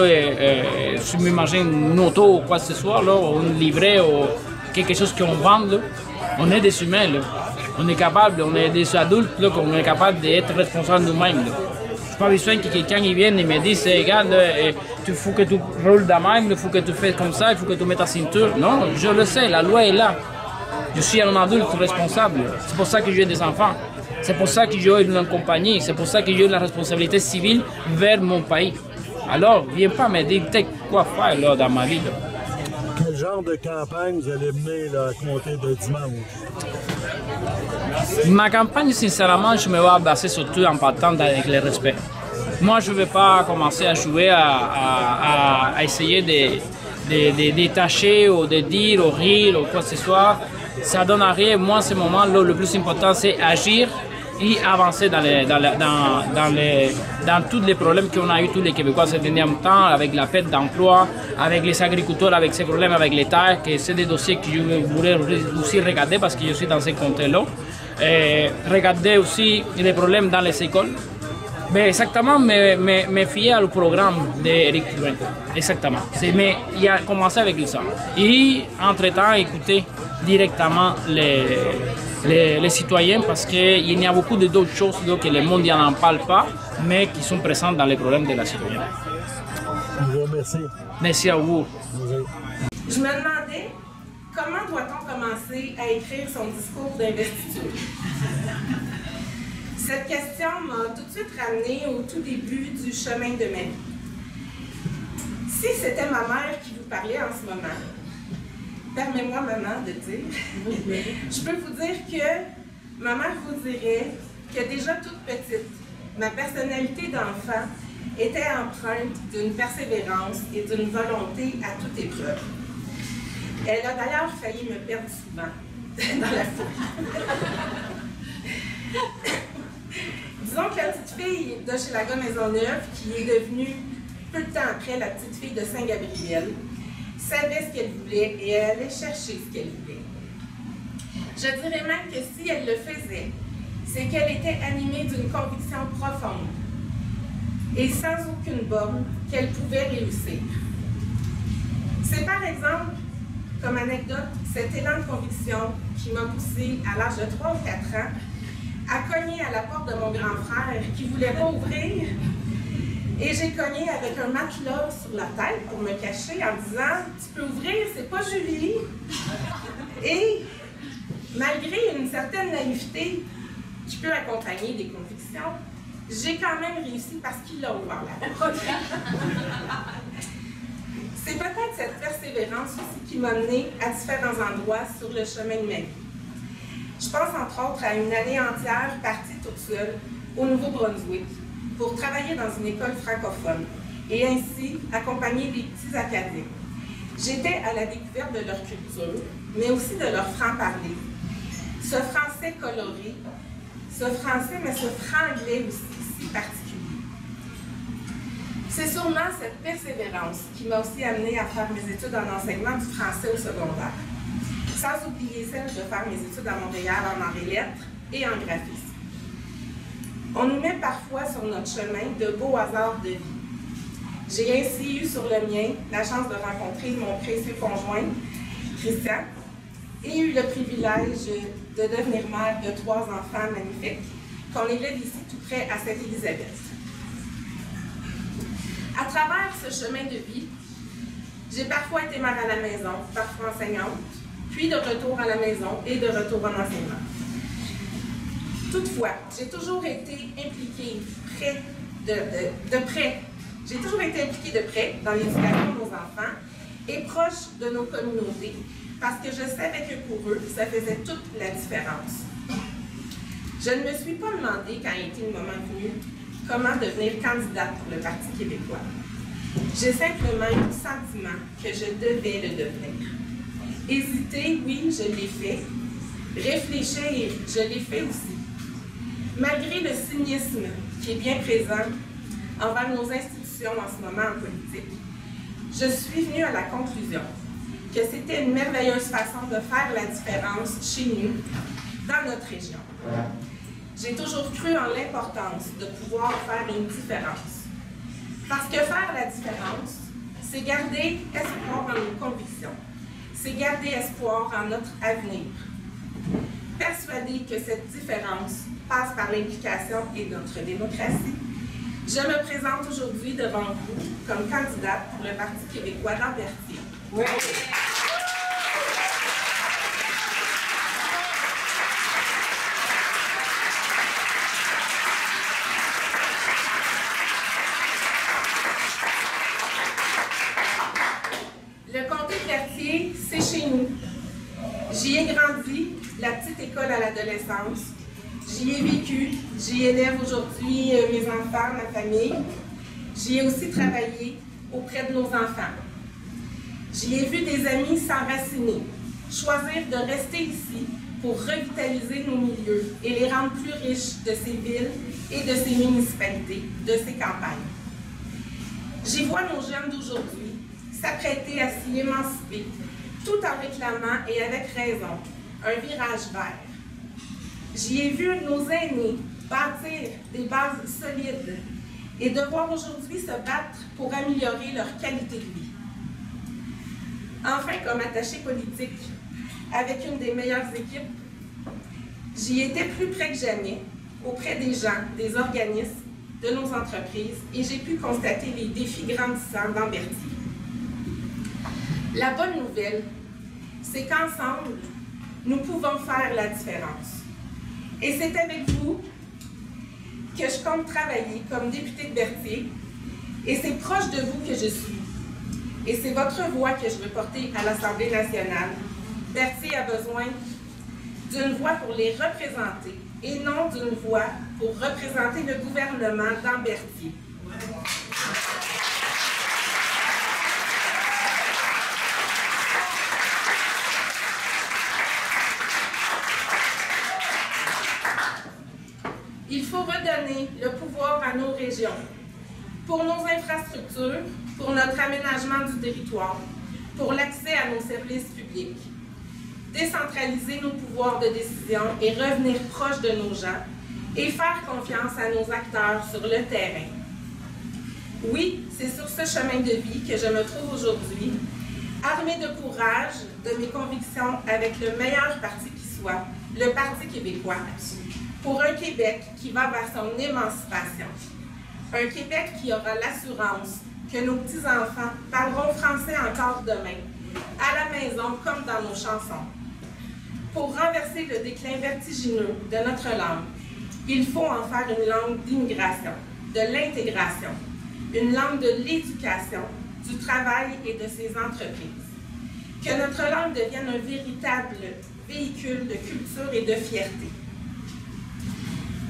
une auto ou quoi que ce soit, là, ou un livret ou quelque chose qu'on vend. Là. On est des humains, là. On est capable, on est des adultes, là, on est capable d'être responsables nous-mêmes. Je n'ai pas besoin que quelqu'un vienne et me dise, regarde, il faut que tu roules de même, il faut que tu fasses comme ça, il faut que tu mettes ta ceinture. Non, je le sais, la loi est là. Je suis un adulte responsable. C'est pour ça que j'ai des enfants. C'est pour ça que j'ai une compagnie. C'est pour ça que j'ai la responsabilité civile vers mon pays. Alors, viens pas me dire, quoi faire là, dans ma vie. Là. Quel genre de campagne vous allez mener là, à compter de dimanche? Ma campagne, sincèrement, je me vais baser surtout en partant avec le respect. Moi, je ne vais pas commencer à jouer, à essayer de détacher ou de dire ou rire ou quoi que ce soit. Ça donne à rien. Moi, ce moment-là, le plus important, c'est agir et avancer dans tous les problèmes qu'on a eu tous les Québécois ces derniers temps, avec la perte d'emploi, avec les agriculteurs, avec ces problèmes avec l'État, que c'est des dossiers que je voulais aussi regarder parce que je suis dans ce comté-là. Regarder aussi les problèmes dans les écoles. Mais exactement, me fier au programme d'Éric Durin. Exactement. Mais il a commencé avec ça. Et entre-temps, écouter directement les citoyens parce qu'il y a beaucoup d'autres choses que le monde n'en parle pas, mais qui sont présentes dans les problèmes de la citoyenneté. Je vous remercie. Merci à vous. Je me demandais comment doit-on commencer à écrire son discours d'investiture? Cette question m'a tout de suite ramenée au tout début du chemin de ma vie. Si c'était ma mère qui vous parlait en ce moment, permets-moi, maman, de dire, je peux vous dire que ma mère vous dirait que déjà toute petite, ma personnalité d'enfant était empreinte d'une persévérance et d'une volonté à toute épreuve. Elle a d'ailleurs failli me perdre souvent dans la foule. Disons que la petite fille d'Hochelaga Maisonneuve, qui est devenue peu de temps après la petite fille de Saint-Gabriel, savait ce qu'elle voulait et elle allait chercher ce qu'elle voulait. Je dirais même que si elle le faisait, c'est qu'elle était animée d'une conviction profonde et sans aucune borne qu'elle pouvait réussir. C'est par exemple, comme anecdote, cet élan de conviction qui m'a poussée à l'âge de 3 ou 4 ans à cogner à la porte de mon grand frère qui ne voulait pas ouvrir. Et j'ai cogné avec un matelas sur la tête pour me cacher en disant « Tu peux ouvrir, c'est pas Julie! » Et malgré une certaine naïveté qui peut accompagner des convictions, j'ai quand même réussi parce qu'il a ouvert la porte. C'est peut-être cette persévérance aussi qui m'a menée à différents endroits sur le chemin de ma vie. Je pense entre autres à une année entière partie toute seule au Nouveau-Brunswick pour travailler dans une école francophone et ainsi accompagner les petits Acadiens. J'étais à la découverte de leur culture, mais aussi de leur franc-parler. Ce français coloré, ce français, mais ce franc-anglais aussi si particulier. C'est sûrement cette persévérance qui m'a aussi amenée à faire mes études en enseignement du français au secondaire, sans oublier celle de faire mes études à Montréal en arts et lettres et en graphisme. On nous met parfois sur notre chemin de beaux hasards de vie. J'ai ainsi eu sur le mien la chance de rencontrer mon précieux conjoint, Christian, et eu le privilège de devenir mère de 3 enfants magnifiques qu'on élève ici tout près à Sainte-Élisabeth. À travers ce chemin de vie, j'ai parfois été mère à la maison, parfois enseignante, puis de retour à la maison et de retour en enseignement. Toutefois, j'ai toujours été impliquée de près. J'ai toujours été impliquée de près dans l'éducation de nos enfants et proche de nos communautés, parce que je savais que pour eux, ça faisait toute la différence. Je ne me suis pas demandé, quand était le moment venu, comment devenir candidate pour le Parti québécois. J'ai simplement eu le sentiment que je devais le devenir. Hésiter, oui, je l'ai fait. Réfléchir, je l'ai fait aussi. Malgré le cynisme qui est bien présent envers nos institutions en ce moment en politique, je suis venue à la conclusion que c'était une merveilleuse façon de faire la différence chez nous, dans notre région. J'ai toujours cru en l'importance de pouvoir faire une différence. Parce que faire la différence, c'est garder espoir en nos convictions. C'est garder espoir en notre avenir. Persuadée que cette différence passe par l'implication et notre démocratie, je me présente aujourd'hui devant vous comme candidate pour le Parti québécois d'Ambertier. Oui. l'adolescence. J'y ai vécu, j'y élève aujourd'hui mes enfants, ma famille. J'y ai aussi travaillé auprès de nos enfants. J'y ai vu des amis s'enraciner, choisir de rester ici pour revitaliser nos milieux et les rendre plus riches de ces villes et de ces municipalités, de ces campagnes. J'y vois nos jeunes d'aujourd'hui s'apprêter à s'y émanciper, tout en réclamant, et avec raison, un virage vert. J'y ai vu nos aînés bâtir des bases solides et devoir aujourd'hui se battre pour améliorer leur qualité de vie. Enfin, comme attachée politique, avec une des meilleures équipes, j'y étais plus près que jamais, auprès des gens, des organismes, de nos entreprises, et j'ai pu constater les défis grandissants dans Berthier. La bonne nouvelle, c'est qu'ensemble, nous pouvons faire la différence. Et c'est avec vous que je compte travailler comme députée de Berthier, et c'est proche de vous que je suis. Et c'est votre voix que je veux porter à l'Assemblée nationale. Berthier a besoin d'une voix pour les représenter, et non d'une voix pour représenter le gouvernement dans Berthier. Il faut redonner le pouvoir à nos régions, pour nos infrastructures, pour notre aménagement du territoire, pour l'accès à nos services publics. Décentraliser nos pouvoirs de décision et revenir proche de nos gens et faire confiance à nos acteurs sur le terrain. Oui, c'est sur ce chemin de vie que je me trouve aujourd'hui, armée de courage, de mes convictions avec le meilleur parti qui soit, le Parti québécois, pour un Québec qui va vers son émancipation. Un Québec qui aura l'assurance que nos petits-enfants parleront français encore demain, à la maison comme dans nos chansons. Pour renverser le déclin vertigineux de notre langue, il faut en faire une langue d'immigration, de l'intégration, une langue de l'éducation, du travail et de ses entreprises. Que notre langue devienne un véritable véhicule de culture et de fierté.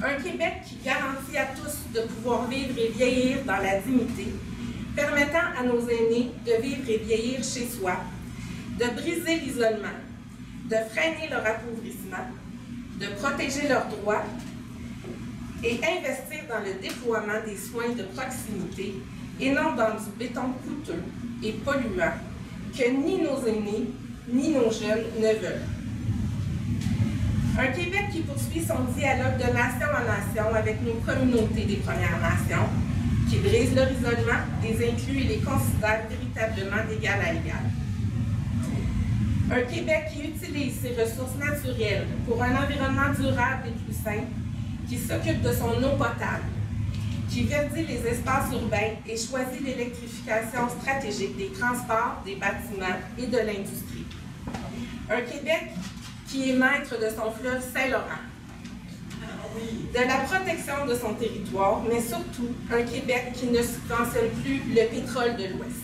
Un Québec qui garantit à tous de pouvoir vivre et vieillir dans la dignité, permettant à nos aînés de vivre et vieillir chez soi, de briser l'isolement, de freiner leur appauvrissement, de protéger leurs droits et investir dans le déploiement des soins de proximité et non dans du béton coûteux et polluant que ni nos aînés ni nos jeunes ne veulent. Un Québec qui poursuit son dialogue de nation en nation avec nos communautés des Premières Nations, qui brise leur isolement, les inclut et les considère véritablement d'égal à égal. Un Québec qui utilise ses ressources naturelles pour un environnement durable et plus sain, qui s'occupe de son eau potable, qui verdit les espaces urbains et choisit l'électrification stratégique des transports, des bâtiments et de l'industrie. Un Québec qui est maître de son fleuve Saint-Laurent, de la protection de son territoire, mais surtout un Québec qui ne subventionne plus le pétrole de l'Ouest.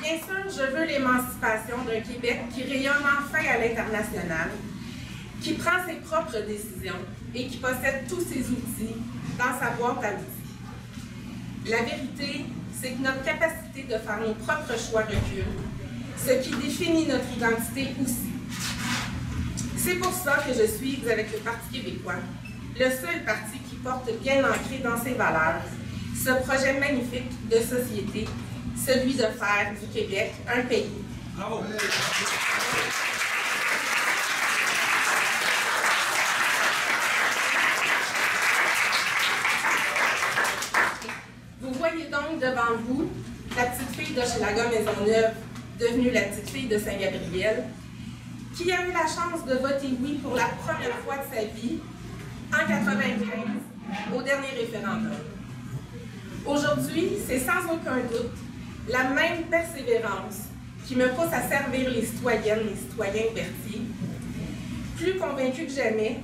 Bien sûr, je veux l'émancipation d'un Québec qui rayonne enfin à l'international, qui prend ses propres décisions et qui possède tous ses outils dans sa boîte à outils. La vérité, c'est que notre capacité de faire nos propres choix recule, ce qui définit notre identité aussi. C'est pour ça que je suis avec le Parti québécois, le seul parti qui porte bien ancré dans ses valeurs ce projet magnifique de société, celui de faire du Québec un pays. Bravo! Vous voyez donc devant vous la petite fille d'Hochelaga Maisonneuve, devenue la petite fille de Saint-Gabriel, qui a eu la chance de voter oui pour la première fois de sa vie, en 1995, au dernier référendum. Aujourd'hui, c'est sans aucun doute la même persévérance qui me pousse à servir les citoyennes et les citoyens de Berthier, plus convaincus que jamais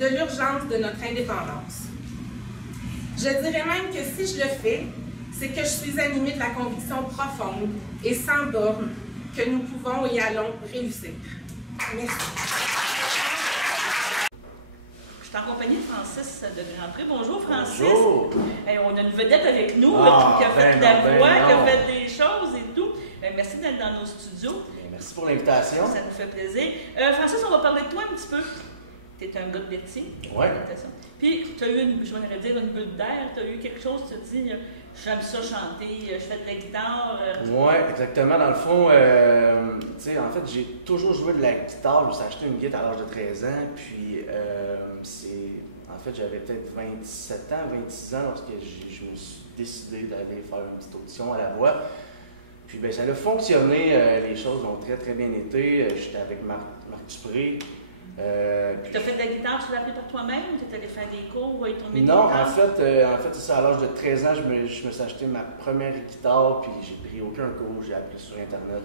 de l'urgence de notre indépendance. Je dirais même que si je le fais, c'est que je suis animée de la conviction profonde et sans borne que nous pouvons et allons réussir. Merci. Je suis en compagnie de Francis de Grandpré. Bonjour Francis. Bonjour. Hey, on a une vedette avec nous Ah, qui a fait ben de la non, voix, ben qui a non. fait des choses et tout. Merci d'être dans nos studios. Merci pour l'invitation. Ça nous fait plaisir. Francis, on va parler de toi un petit peu. Tu es un gars de Berthier. Ouais. Puis, tu as eu, je voudrais dire, une bulle d'air. Tu as eu quelque chose, tu te dis, j'aime ça chanter, je fais de la guitare. Oui, exactement. Dans le fond, tu sais, en fait, j'ai toujours joué de la guitare. Je me suis acheté une guitare à l'âge de 13 ans. Puis, en fait, j'avais peut-être 27 ans, 26 ans lorsque je me suis décidé d'aller faire une petite audition à la voix. Puis, ben, ça a fonctionné. Les choses ont très, très bien été. J'étais avec Marc Dupré. Tu as fait de la guitare, tu l'as appris par toi-même ou tu es allé faire des cours ou tourner Non, en fait, c'est ça. À l'âge de 13 ans, je me suis acheté ma première guitare, puis j'ai pris aucun cours, j'ai appris sur Internet.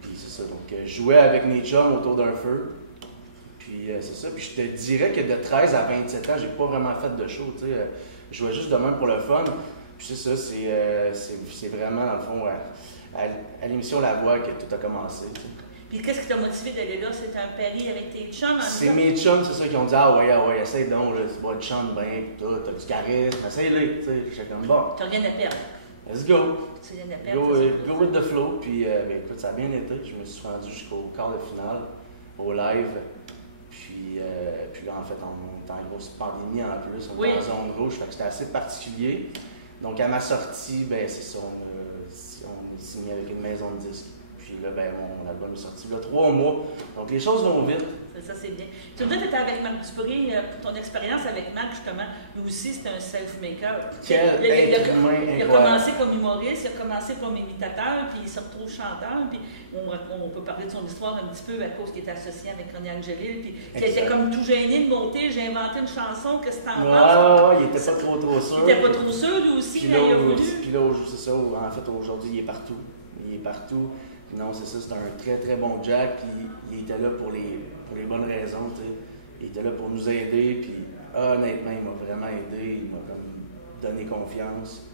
Puis c'est ça. Donc, je jouais avec mes chums autour d'un feu. Puis c'est ça. Puis je te dirais que de 13 à 27 ans, j'ai pas vraiment fait de show. Tu sais, je jouais juste de même pour le fun. Puis c'est ça, c'est vraiment, dans le fond, à l'émission La Voix que tout a commencé. Tu sais. Puis qu'est-ce qui t'a motivé d'aller là? C'est un pari avec tes chums? C'est mes chums, c'est ça, qui ont dit ah ouais, essaye donc, là, tu vas te chanter bien, t'as du charisme, essaye-le, tu sais, j'étais comme bon. T'as rien à perdre. Let's go. Tu rien à perdre. Go with the flow, puis ben, écoute, ça a bien été. Je me suis rendu jusqu'au quart de finale, au live. Puis là, en fait, on est en grosse pandémie en plus, on est en zone rouge, fait que c'était assez particulier. Donc à ma sortie, ben c'est ça, on est signé avec une maison de disques. Puis là, ben, mon album est sorti il y a 3 mois. Donc, les choses vont vite. Ça, c'est bien. Tu me dis que tu étais avec Marc Dupré. Ton expérience avec Marc, justement, lui aussi, c'est un self-maker. Il a commencé comme humoriste, il a commencé comme imitateur, puis il se retrouve chanteur. Puis on peut parler de son histoire un petit peu à cause qu'il était associé avec René Angélil. Puis il était comme tout gêné de monter. J'ai inventé une chanson, qu'est-ce que t'en penses? Il était pas trop sûr. Il était pas trop sûr, lui aussi, puis là, il a voulu. Puis là, c'est ça. En fait, aujourd'hui, il est partout. Il est partout. Non, c'est ça, c'est un très très bon Jack, puis il était là pour les bonnes raisons, tu sais. Il était là pour nous aider, puis honnêtement, il m'a vraiment aidé, il m'a comme donné confiance.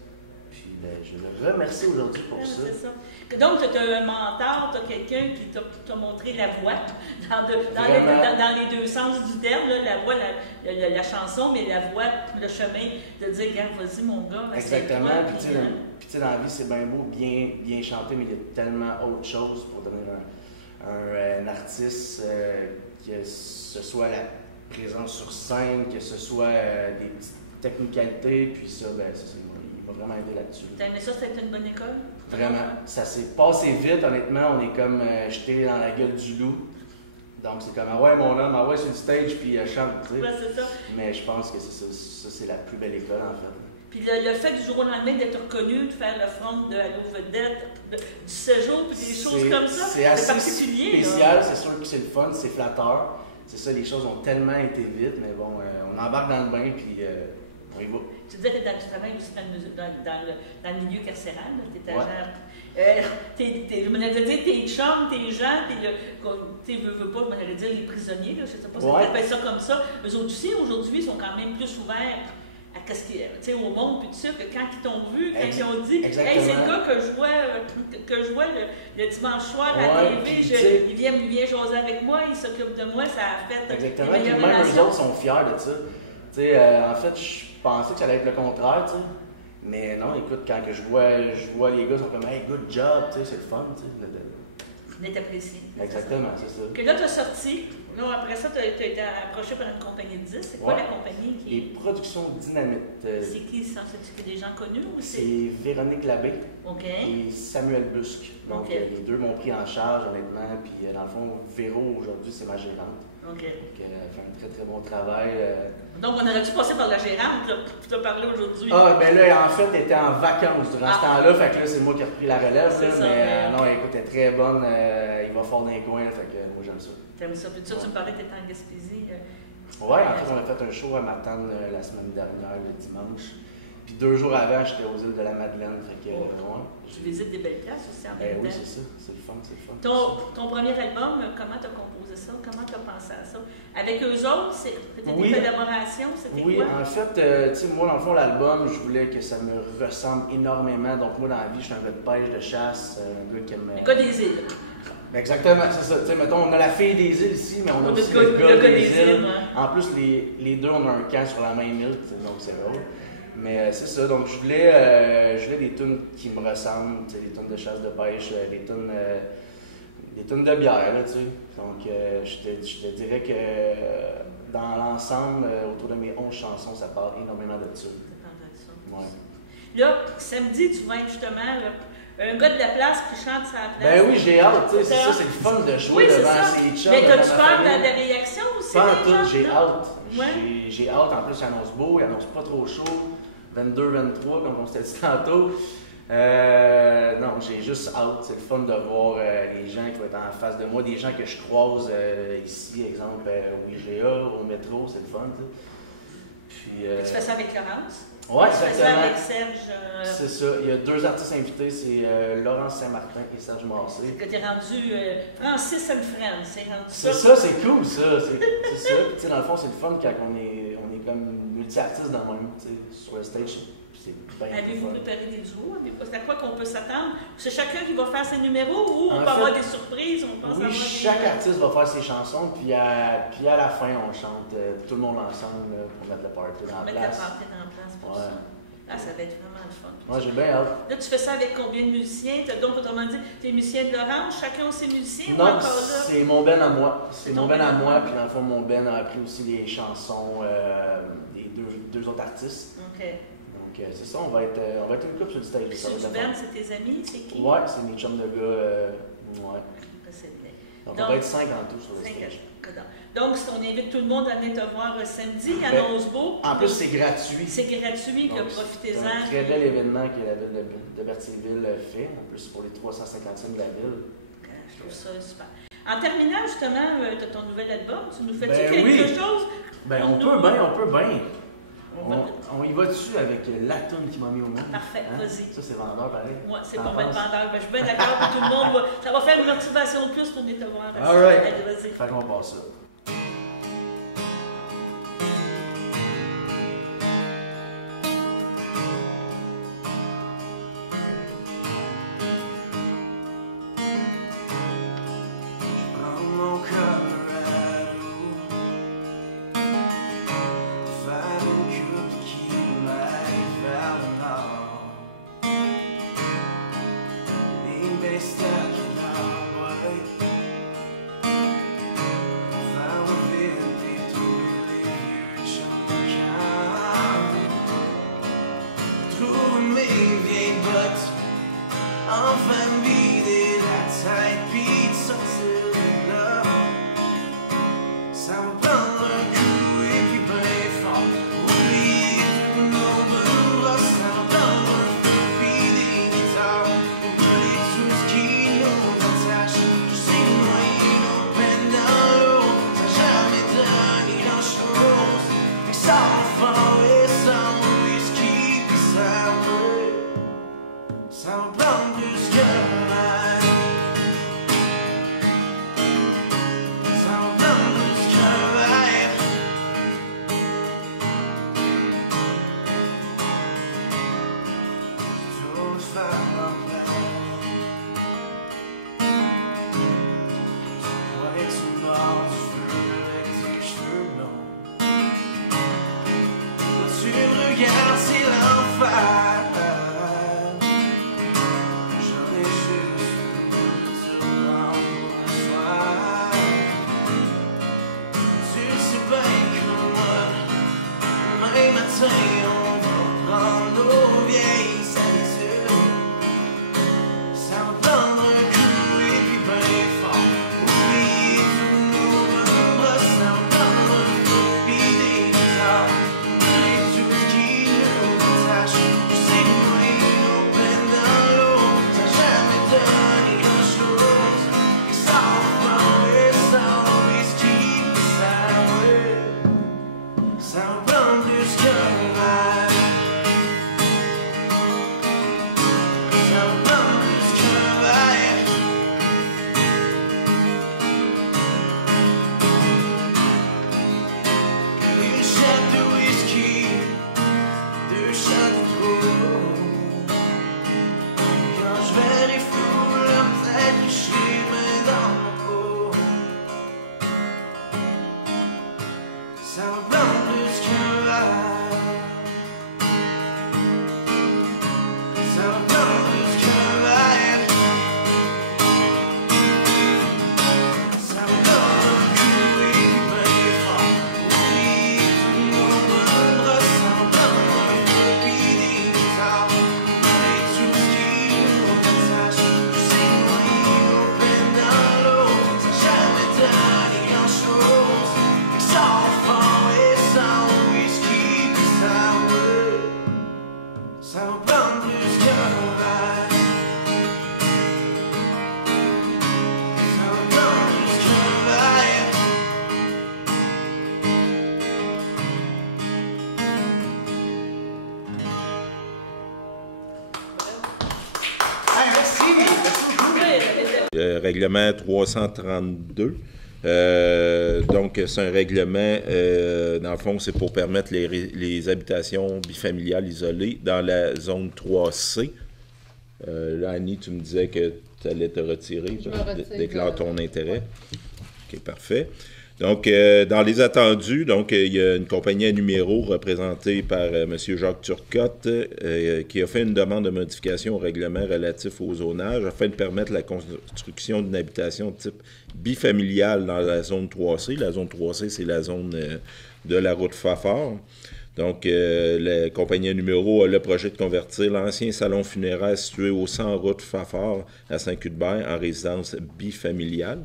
Puis ben, je le remercie aujourd'hui pour ça. C'est ça. Donc, tu as un mentor, tu as quelqu'un qui t'a montré la voie, dans les deux sens du terme, là, la voie, la chanson, mais la voie, le chemin, de dire, regarde, vas-y mon gars. Exactement, puis tu sais, dans la vie, c'est bien beau, bien chanter, mais il y a tellement autre chose pour devenir un artiste, que ce soit la présence sur scène, que ce soit des petites technicalités, puis ça, ben, il m'a vraiment aidé là-dessus. T'as aimé ça, c'était une bonne école? Vraiment. Ça s'est passé vite, honnêtement. On est comme jeté dans la gueule du loup. Donc c'est comme, ah ouais, mon homme, ah ouais, sur le stage, puis chante, tu sais. Ouais, c'est ça. Mais je pense que c'est ça. Ça, c'est la plus belle école, en fait. Puis le fait du jour au lendemain d'être reconnu, de faire le front de Allô Vedette, du séjour, puis des choses comme ça, c'est assez particulier. Spécial, c'est sûr que c'est le fun, c'est flatteur. C'est ça, les choses ont tellement été vite, mais bon, on embarque dans le bain, puis on y va. Tu disais que tu travailles aussi dans le milieu carcéral, tu étais agent. Je me l'avais dit, tes chums, tes gens, tu veux pas, je me l'avais dit, les prisonniers, là, je sais pas si tu appelles ça comme ça. Eux autres aussi, aujourd'hui, sont quand même plus ouverts à au monde, puis tout ça, que quand ils t'ont vu, quand ils ont dit, hey, c'est le gars que je vois le dimanche soir à la TV, il vient jaser avec moi, il s'occupe de moi, ça a fait. Exactement, puis même eux autres sont fiers de ça. En fait, je pensais que ça allait être le contraire, tu sais. Mais non, écoute, quand je vois les gars, ils sont comme, hey, good job, c'est le fun, tu sais. D'être apprécié. Exactement, c'est ça. Que là, tu as sorti, là, après ça, tu as été approché par une compagnie de disques. C'est quoi la compagnie qui. Les Productions Dynamite. C'est qui ça? C'est des gens connus ou c'est. C'est Véronique Labbé et Samuel Busque. Donc, les deux m'ont pris en charge, honnêtement. Puis, dans le fond, Véro, aujourd'hui, c'est ma gérante. Donc, elle fait un très, très bon travail. Donc, on aurait dû passer par la gérante pour te parler aujourd'hui. Ah, ben là, en fait, elle était en vacances durant ce temps-là. Fait que là, c'est moi qui ai repris la relève. Mais non, écoute, elle est très bonne. Il va fort dans les coins. Fait que moi, j'aime ça. T'aimes ça? Puis tu me parlais que t'étais en Gaspésie. Ouais, en fait, on a fait un show à Matane la semaine dernière, le dimanche. Puis 2 jours avant, j'étais aux îles de la Madeleine. Fait que, ouais. Tu visites des belles places aussi en même temps. Oui, c'est ça. C'est le fun, c'est le fun. Ton premier album, comment tu as composé ça? Comment tu as pensé à ça? Avec eux autres, c'était Oui. des collaborations? C'était Oui, quoi? en fait, tu sais, moi, dans le fond, l'album, je voulais que ça me ressemble énormément. Donc, moi, dans la vie, je suis un gars de pêche, de chasse, un gars qui aime... Le gars des îles. Exactement, c'est ça. Tu sais, mettons, on a la fille des îles ici, mais on a aussi le gars des îles. En plus, les deux, on a un camp sur la même île, donc c'est drôle. Mais c'est ça, donc je voulais des tunes qui me ressemblent, tu sais, des tunes de chasse, de pêche, des tunes de bière, là, tu sais. Donc je te dirais que dans l'ensemble, autour de mes 11 chansons, ça parle énormément de ça. Ouais. Là, samedi, tu vas être justement un gars de la place qui chante sa place. Ben oui, j'ai hâte, tu sais, c'est ça, c'est le fun de jouer devant ces chums. Mais t'as-tu peur de la réaction aussi? Pas en tout, j'ai hâte. Ouais. J'ai hâte, en plus, il annonce beau, il annonce pas trop chaud. 22-23, comme on s'était dit tantôt. Non, j'ai juste hâte. C'est le fun de voir les gens qui vont être en face de moi, des gens que je croise ici, exemple, au IGA, au métro, c'est le fun. Puis, tu fais ça avec Laurence? Oui, exactement. Tu fais ça avec Serge? C'est ça. Il y a 2 artistes invités, c'est Laurence Saint-Martin et Serge Massé. Que tu es rendu Francis and Friends. C'est ça, c'est cool, ça. C'est ça. Puis, dans le fond, c'est le fun quand on est comme multi-artistes dans le même, sur le stage. Avez-vous préparé des duos? C'est à quoi qu'on peut s'attendre? C'est chacun qui va faire ses numéros ou on peut avoir des surprises? Oui, chaque artiste va faire ses chansons, puis à la fin, on chante tout le monde ensemble pour mettre le party dans la place. Mettre le party dans la place pour ça. Ah, ça va être vraiment le fun. Moi, j'ai bien hâte. Là, tu fais ça avec combien de musiciens? Donc, autrement dit, tu es musicien de Laurence, chacun a ses musiciens? Non, c'est mon ben à moi. C'est mon ben à moi, puis dans le fond, mon ben a appris aussi les chansons des deux autres artistes. OK. Donc, c'est ça, on va être une couple sur le stage. C'est du band, c'est tes amis? C'est qui? Ouais, c'est mes chums de gars. Ouais. C'est bien. Donc, on va être 5 en tout sur le stage. Donc, si on invite tout le monde à venir te voir samedi, il annonce beau. En plus, c'est gratuit. C'est gratuit, que profitez-en. C'est un très bel événement que la ville de Berthierville fait. En plus, pour les 350e de la ville. Je trouve ça super. En terminant, justement, tu as ton nouvel album. Tu nous fais-tu quelque chose? Ben, on peut bien. On y va dessus avec la toune qui m'a mis au monde. Parfait, vas-y. Ça, c'est vendeur, pareil. Moi, c'est pas mal vendeur. Ben, je suis bien d'accord, tout le monde ça va faire une motivation de plus pour venir te voir. All right. Allez, vas-y. Fait qu'on passe ça. J'en ai juste Règlement 332. Donc, c'est un règlement, dans le fond, c'est pour permettre les habitations bifamiliales isolées dans la zone 3C. Là, Annie, tu me disais que tu allais te retirer. Déclare ton intérêt. OK, parfait. Donc, dans les attendus, donc, il y a une compagnie à numéro représentée par M. Jacques Turcotte qui a fait une demande de modification au règlement relatif au zonage afin de permettre la construction d'une habitation de type bifamiliale dans la zone 3C. La zone 3C, c'est la zone de la route Fafard. Donc, la compagnie à numéro a le projet de convertir l'ancien salon funéraire situé au 100 route Fafard à Saint-Cuthbert en résidence bifamiliale.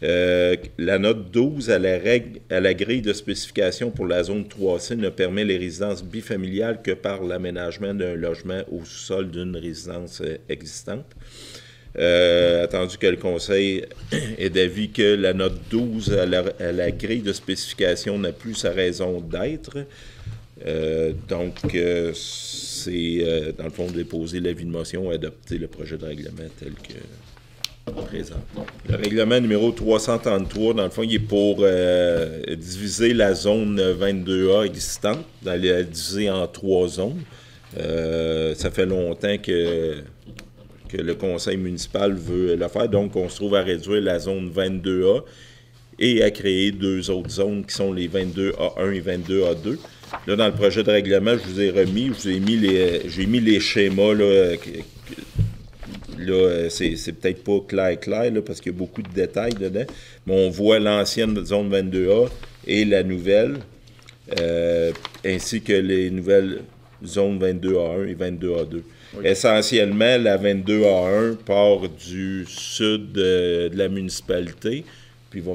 La note 12 à la grille de spécification pour la zone 3C ne permet les résidences bifamiliales que par l'aménagement d'un logement au sous-sol d'une résidence existante. Attendu que le Conseil est d'avis que la note 12 à la grille de spécification n'a plus sa raison d'être. Donc, c'est dans le fond déposer l'avis de motion et adopter le projet de règlement tel que présent. Le règlement numéro 333, dans le fond, il est pour diviser la zone 22A existante, la diviser en 3 zones. Ça fait longtemps que le conseil municipal veut le faire, donc on se trouve à réduire la zone 22A et à créer 2 autres zones qui sont les 22A1 et 22A2. Là, dans le projet de règlement, je vous ai remis, j'ai mis les schémas, là, c'est peut-être pas clair, là, parce qu'il y a beaucoup de détails dedans, mais on voit l'ancienne zone 22A et la nouvelle, ainsi que les nouvelles zones 22A1 et 22A2. Oui. Essentiellement, la 22A1 part du sud de la municipalité, puis va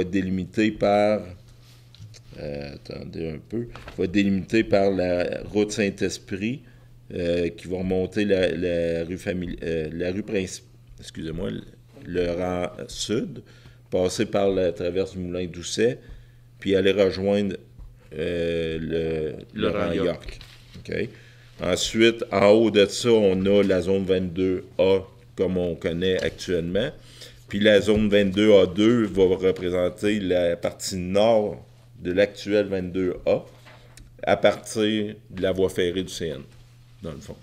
être délimitée par... attendez un peu. Va être délimité par la route Saint-Esprit qui va remonter la rue principale, excusez-moi, le rang sud, passer par la traverse du Moulin d'Ousset, puis aller rejoindre le rang York. Okay. Ensuite, en haut de ça, on a la zone 22A comme on connaît actuellement. Puis la zone 22A2 va représenter la partie nord de l'actuel 22A à partir de la voie ferrée du CN, dans le fond.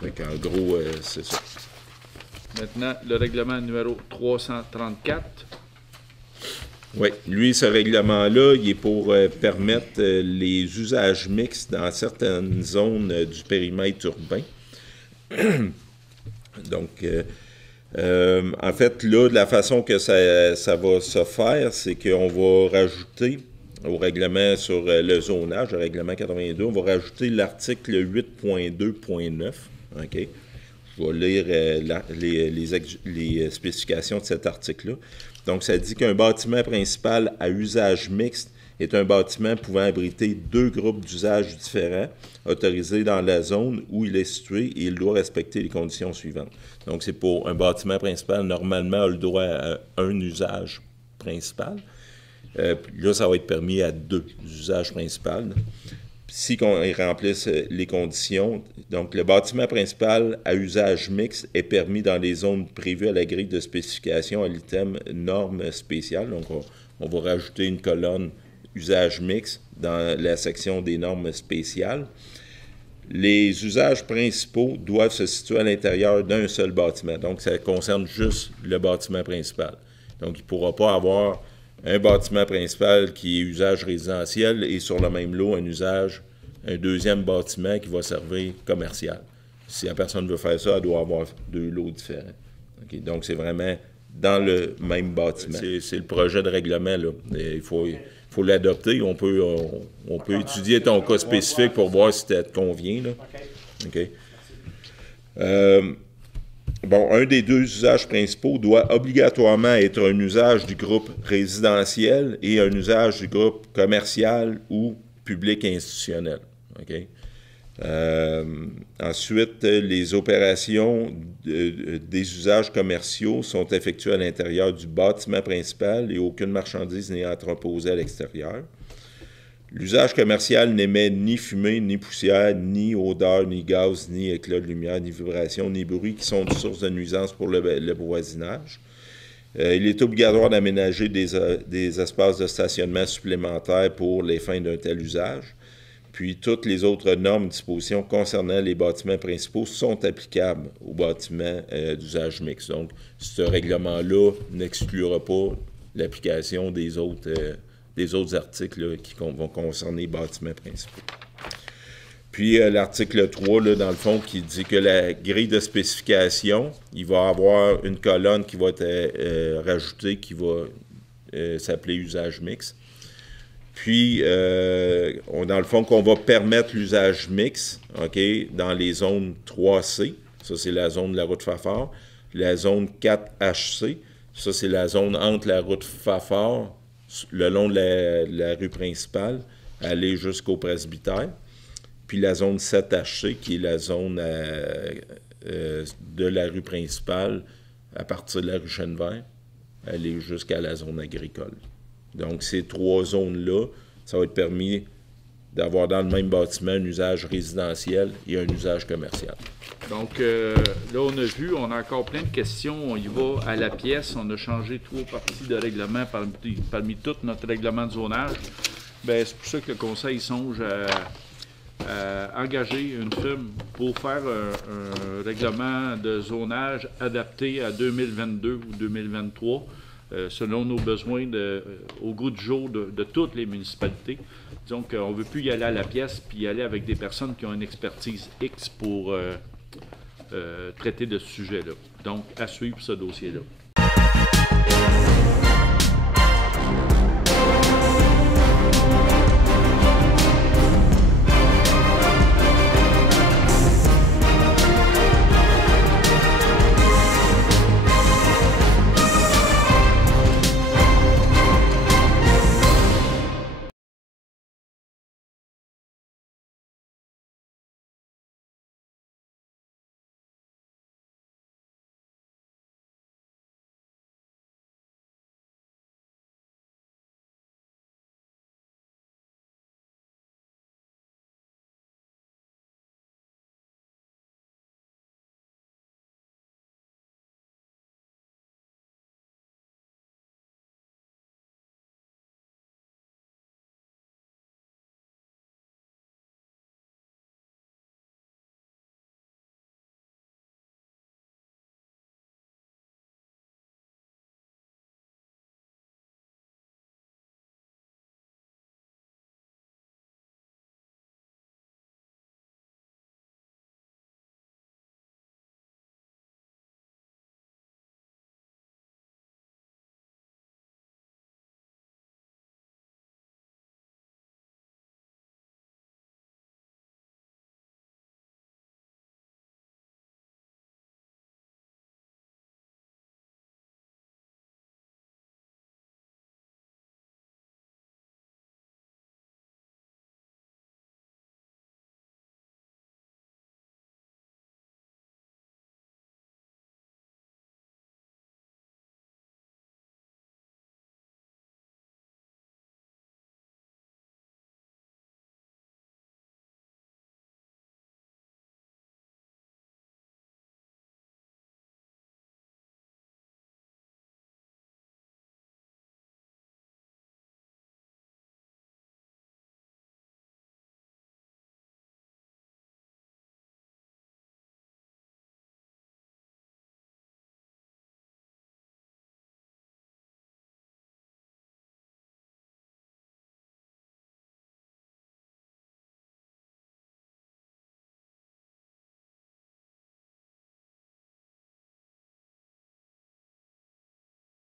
Fait qu'en gros, c'est ça. Maintenant, le règlement numéro 334. Oui, lui, ce règlement-là, il est pour permettre les usages mixtes dans certaines zones du périmètre urbain. Donc, en fait, là, de la façon que ça va se faire, c'est qu'on va rajouter au règlement sur le zonage, le règlement 82, on va rajouter l'article 8.2.9. OK? Je vais lire les spécifications de cet article-là. Donc, ça dit qu'un bâtiment principal à usage mixte est un bâtiment pouvant abriter 2 groupes d'usages différents autorisés dans la zone où il est situé et il doit respecter les conditions suivantes. Donc, c'est pour un bâtiment principal, normalement, a le droit à un usage principal. Là, ça va être permis à 2 usages principaux. Si ils remplissent les conditions, donc le bâtiment principal à usage mixte est permis dans les zones prévues à la grille de spécification à l'item normes spéciales. Donc, on va rajouter une colonne usage mixte dans la section des normes spéciales. Les usages principaux doivent se situer à l'intérieur d'un seul bâtiment. Donc, ça concerne juste le bâtiment principal. Donc, il ne pourra pas avoir un bâtiment principal qui est usage résidentiel et sur le même lot un deuxième bâtiment qui va servir commercial. Si la personne veut faire ça, elle doit avoir 2 lots différents. Okay? Donc, c'est vraiment dans le même bâtiment. C'est le projet de règlement, là. Il faut l'adopter. On peut étudier ton cas spécifique pour voir si ça te convient, là. OK. Bon, un des 2 usages principaux doit obligatoirement être un usage du groupe résidentiel et un usage du groupe commercial ou public institutionnel. Okay? Ensuite, les opérations des usages commerciaux sont effectuées à l'intérieur du bâtiment principal et aucune marchandise n'est entreposée à l'extérieur. L'usage commercial n'émet ni fumée, ni poussière, ni odeur, ni gaz, ni éclat de lumière, ni vibration, ni bruit qui sont une source de nuisance pour le voisinage. Il est obligatoire d'aménager des espaces de stationnement supplémentaires pour les fins d'un tel usage. Puis toutes les autres normes et dispositions concernant les bâtiments principaux sont applicables aux bâtiments d'usage mixte. Donc, ce règlement-là n'exclura pas l'application des autres articles là, qui vont concerner les bâtiments principaux. Puis l'article 3, là, dans le fond, qui dit que la grille de spécification, il va y avoir une colonne qui va être rajoutée, qui va s'appeler usage mixte. Puis, dans le fond, qu'on va permettre l'usage mixte, OK, dans les zones 3C, ça c'est la zone de la route Fafard, la zone 4HC, ça c'est la zone entre la route Fafard, le long de la rue principale, aller jusqu'au presbytère, puis la zone 7HC, qui est la zone de la rue principale, à partir de la rue Chenevert, aller jusqu'à la zone agricole. Donc, ces trois zones-là, ça va être permis d'avoir dans le même bâtiment un usage résidentiel et un usage commercial. Donc, là, on a vu, on a encore plein de questions. On y va à la pièce. On a changé 3 parties de règlement parmi tout notre règlement de zonage. Bien, c'est pour ça que le Conseil songe à engager une firme pour faire un règlement de zonage adapté à 2022 ou 2023. Selon nos besoins au goût du jour de toutes les municipalités. Disons qu'on ne veut plus y aller à la pièce puis y aller avec des personnes qui ont une expertise X pour traiter de ce sujet-là. Donc, à suivre ce dossier-là.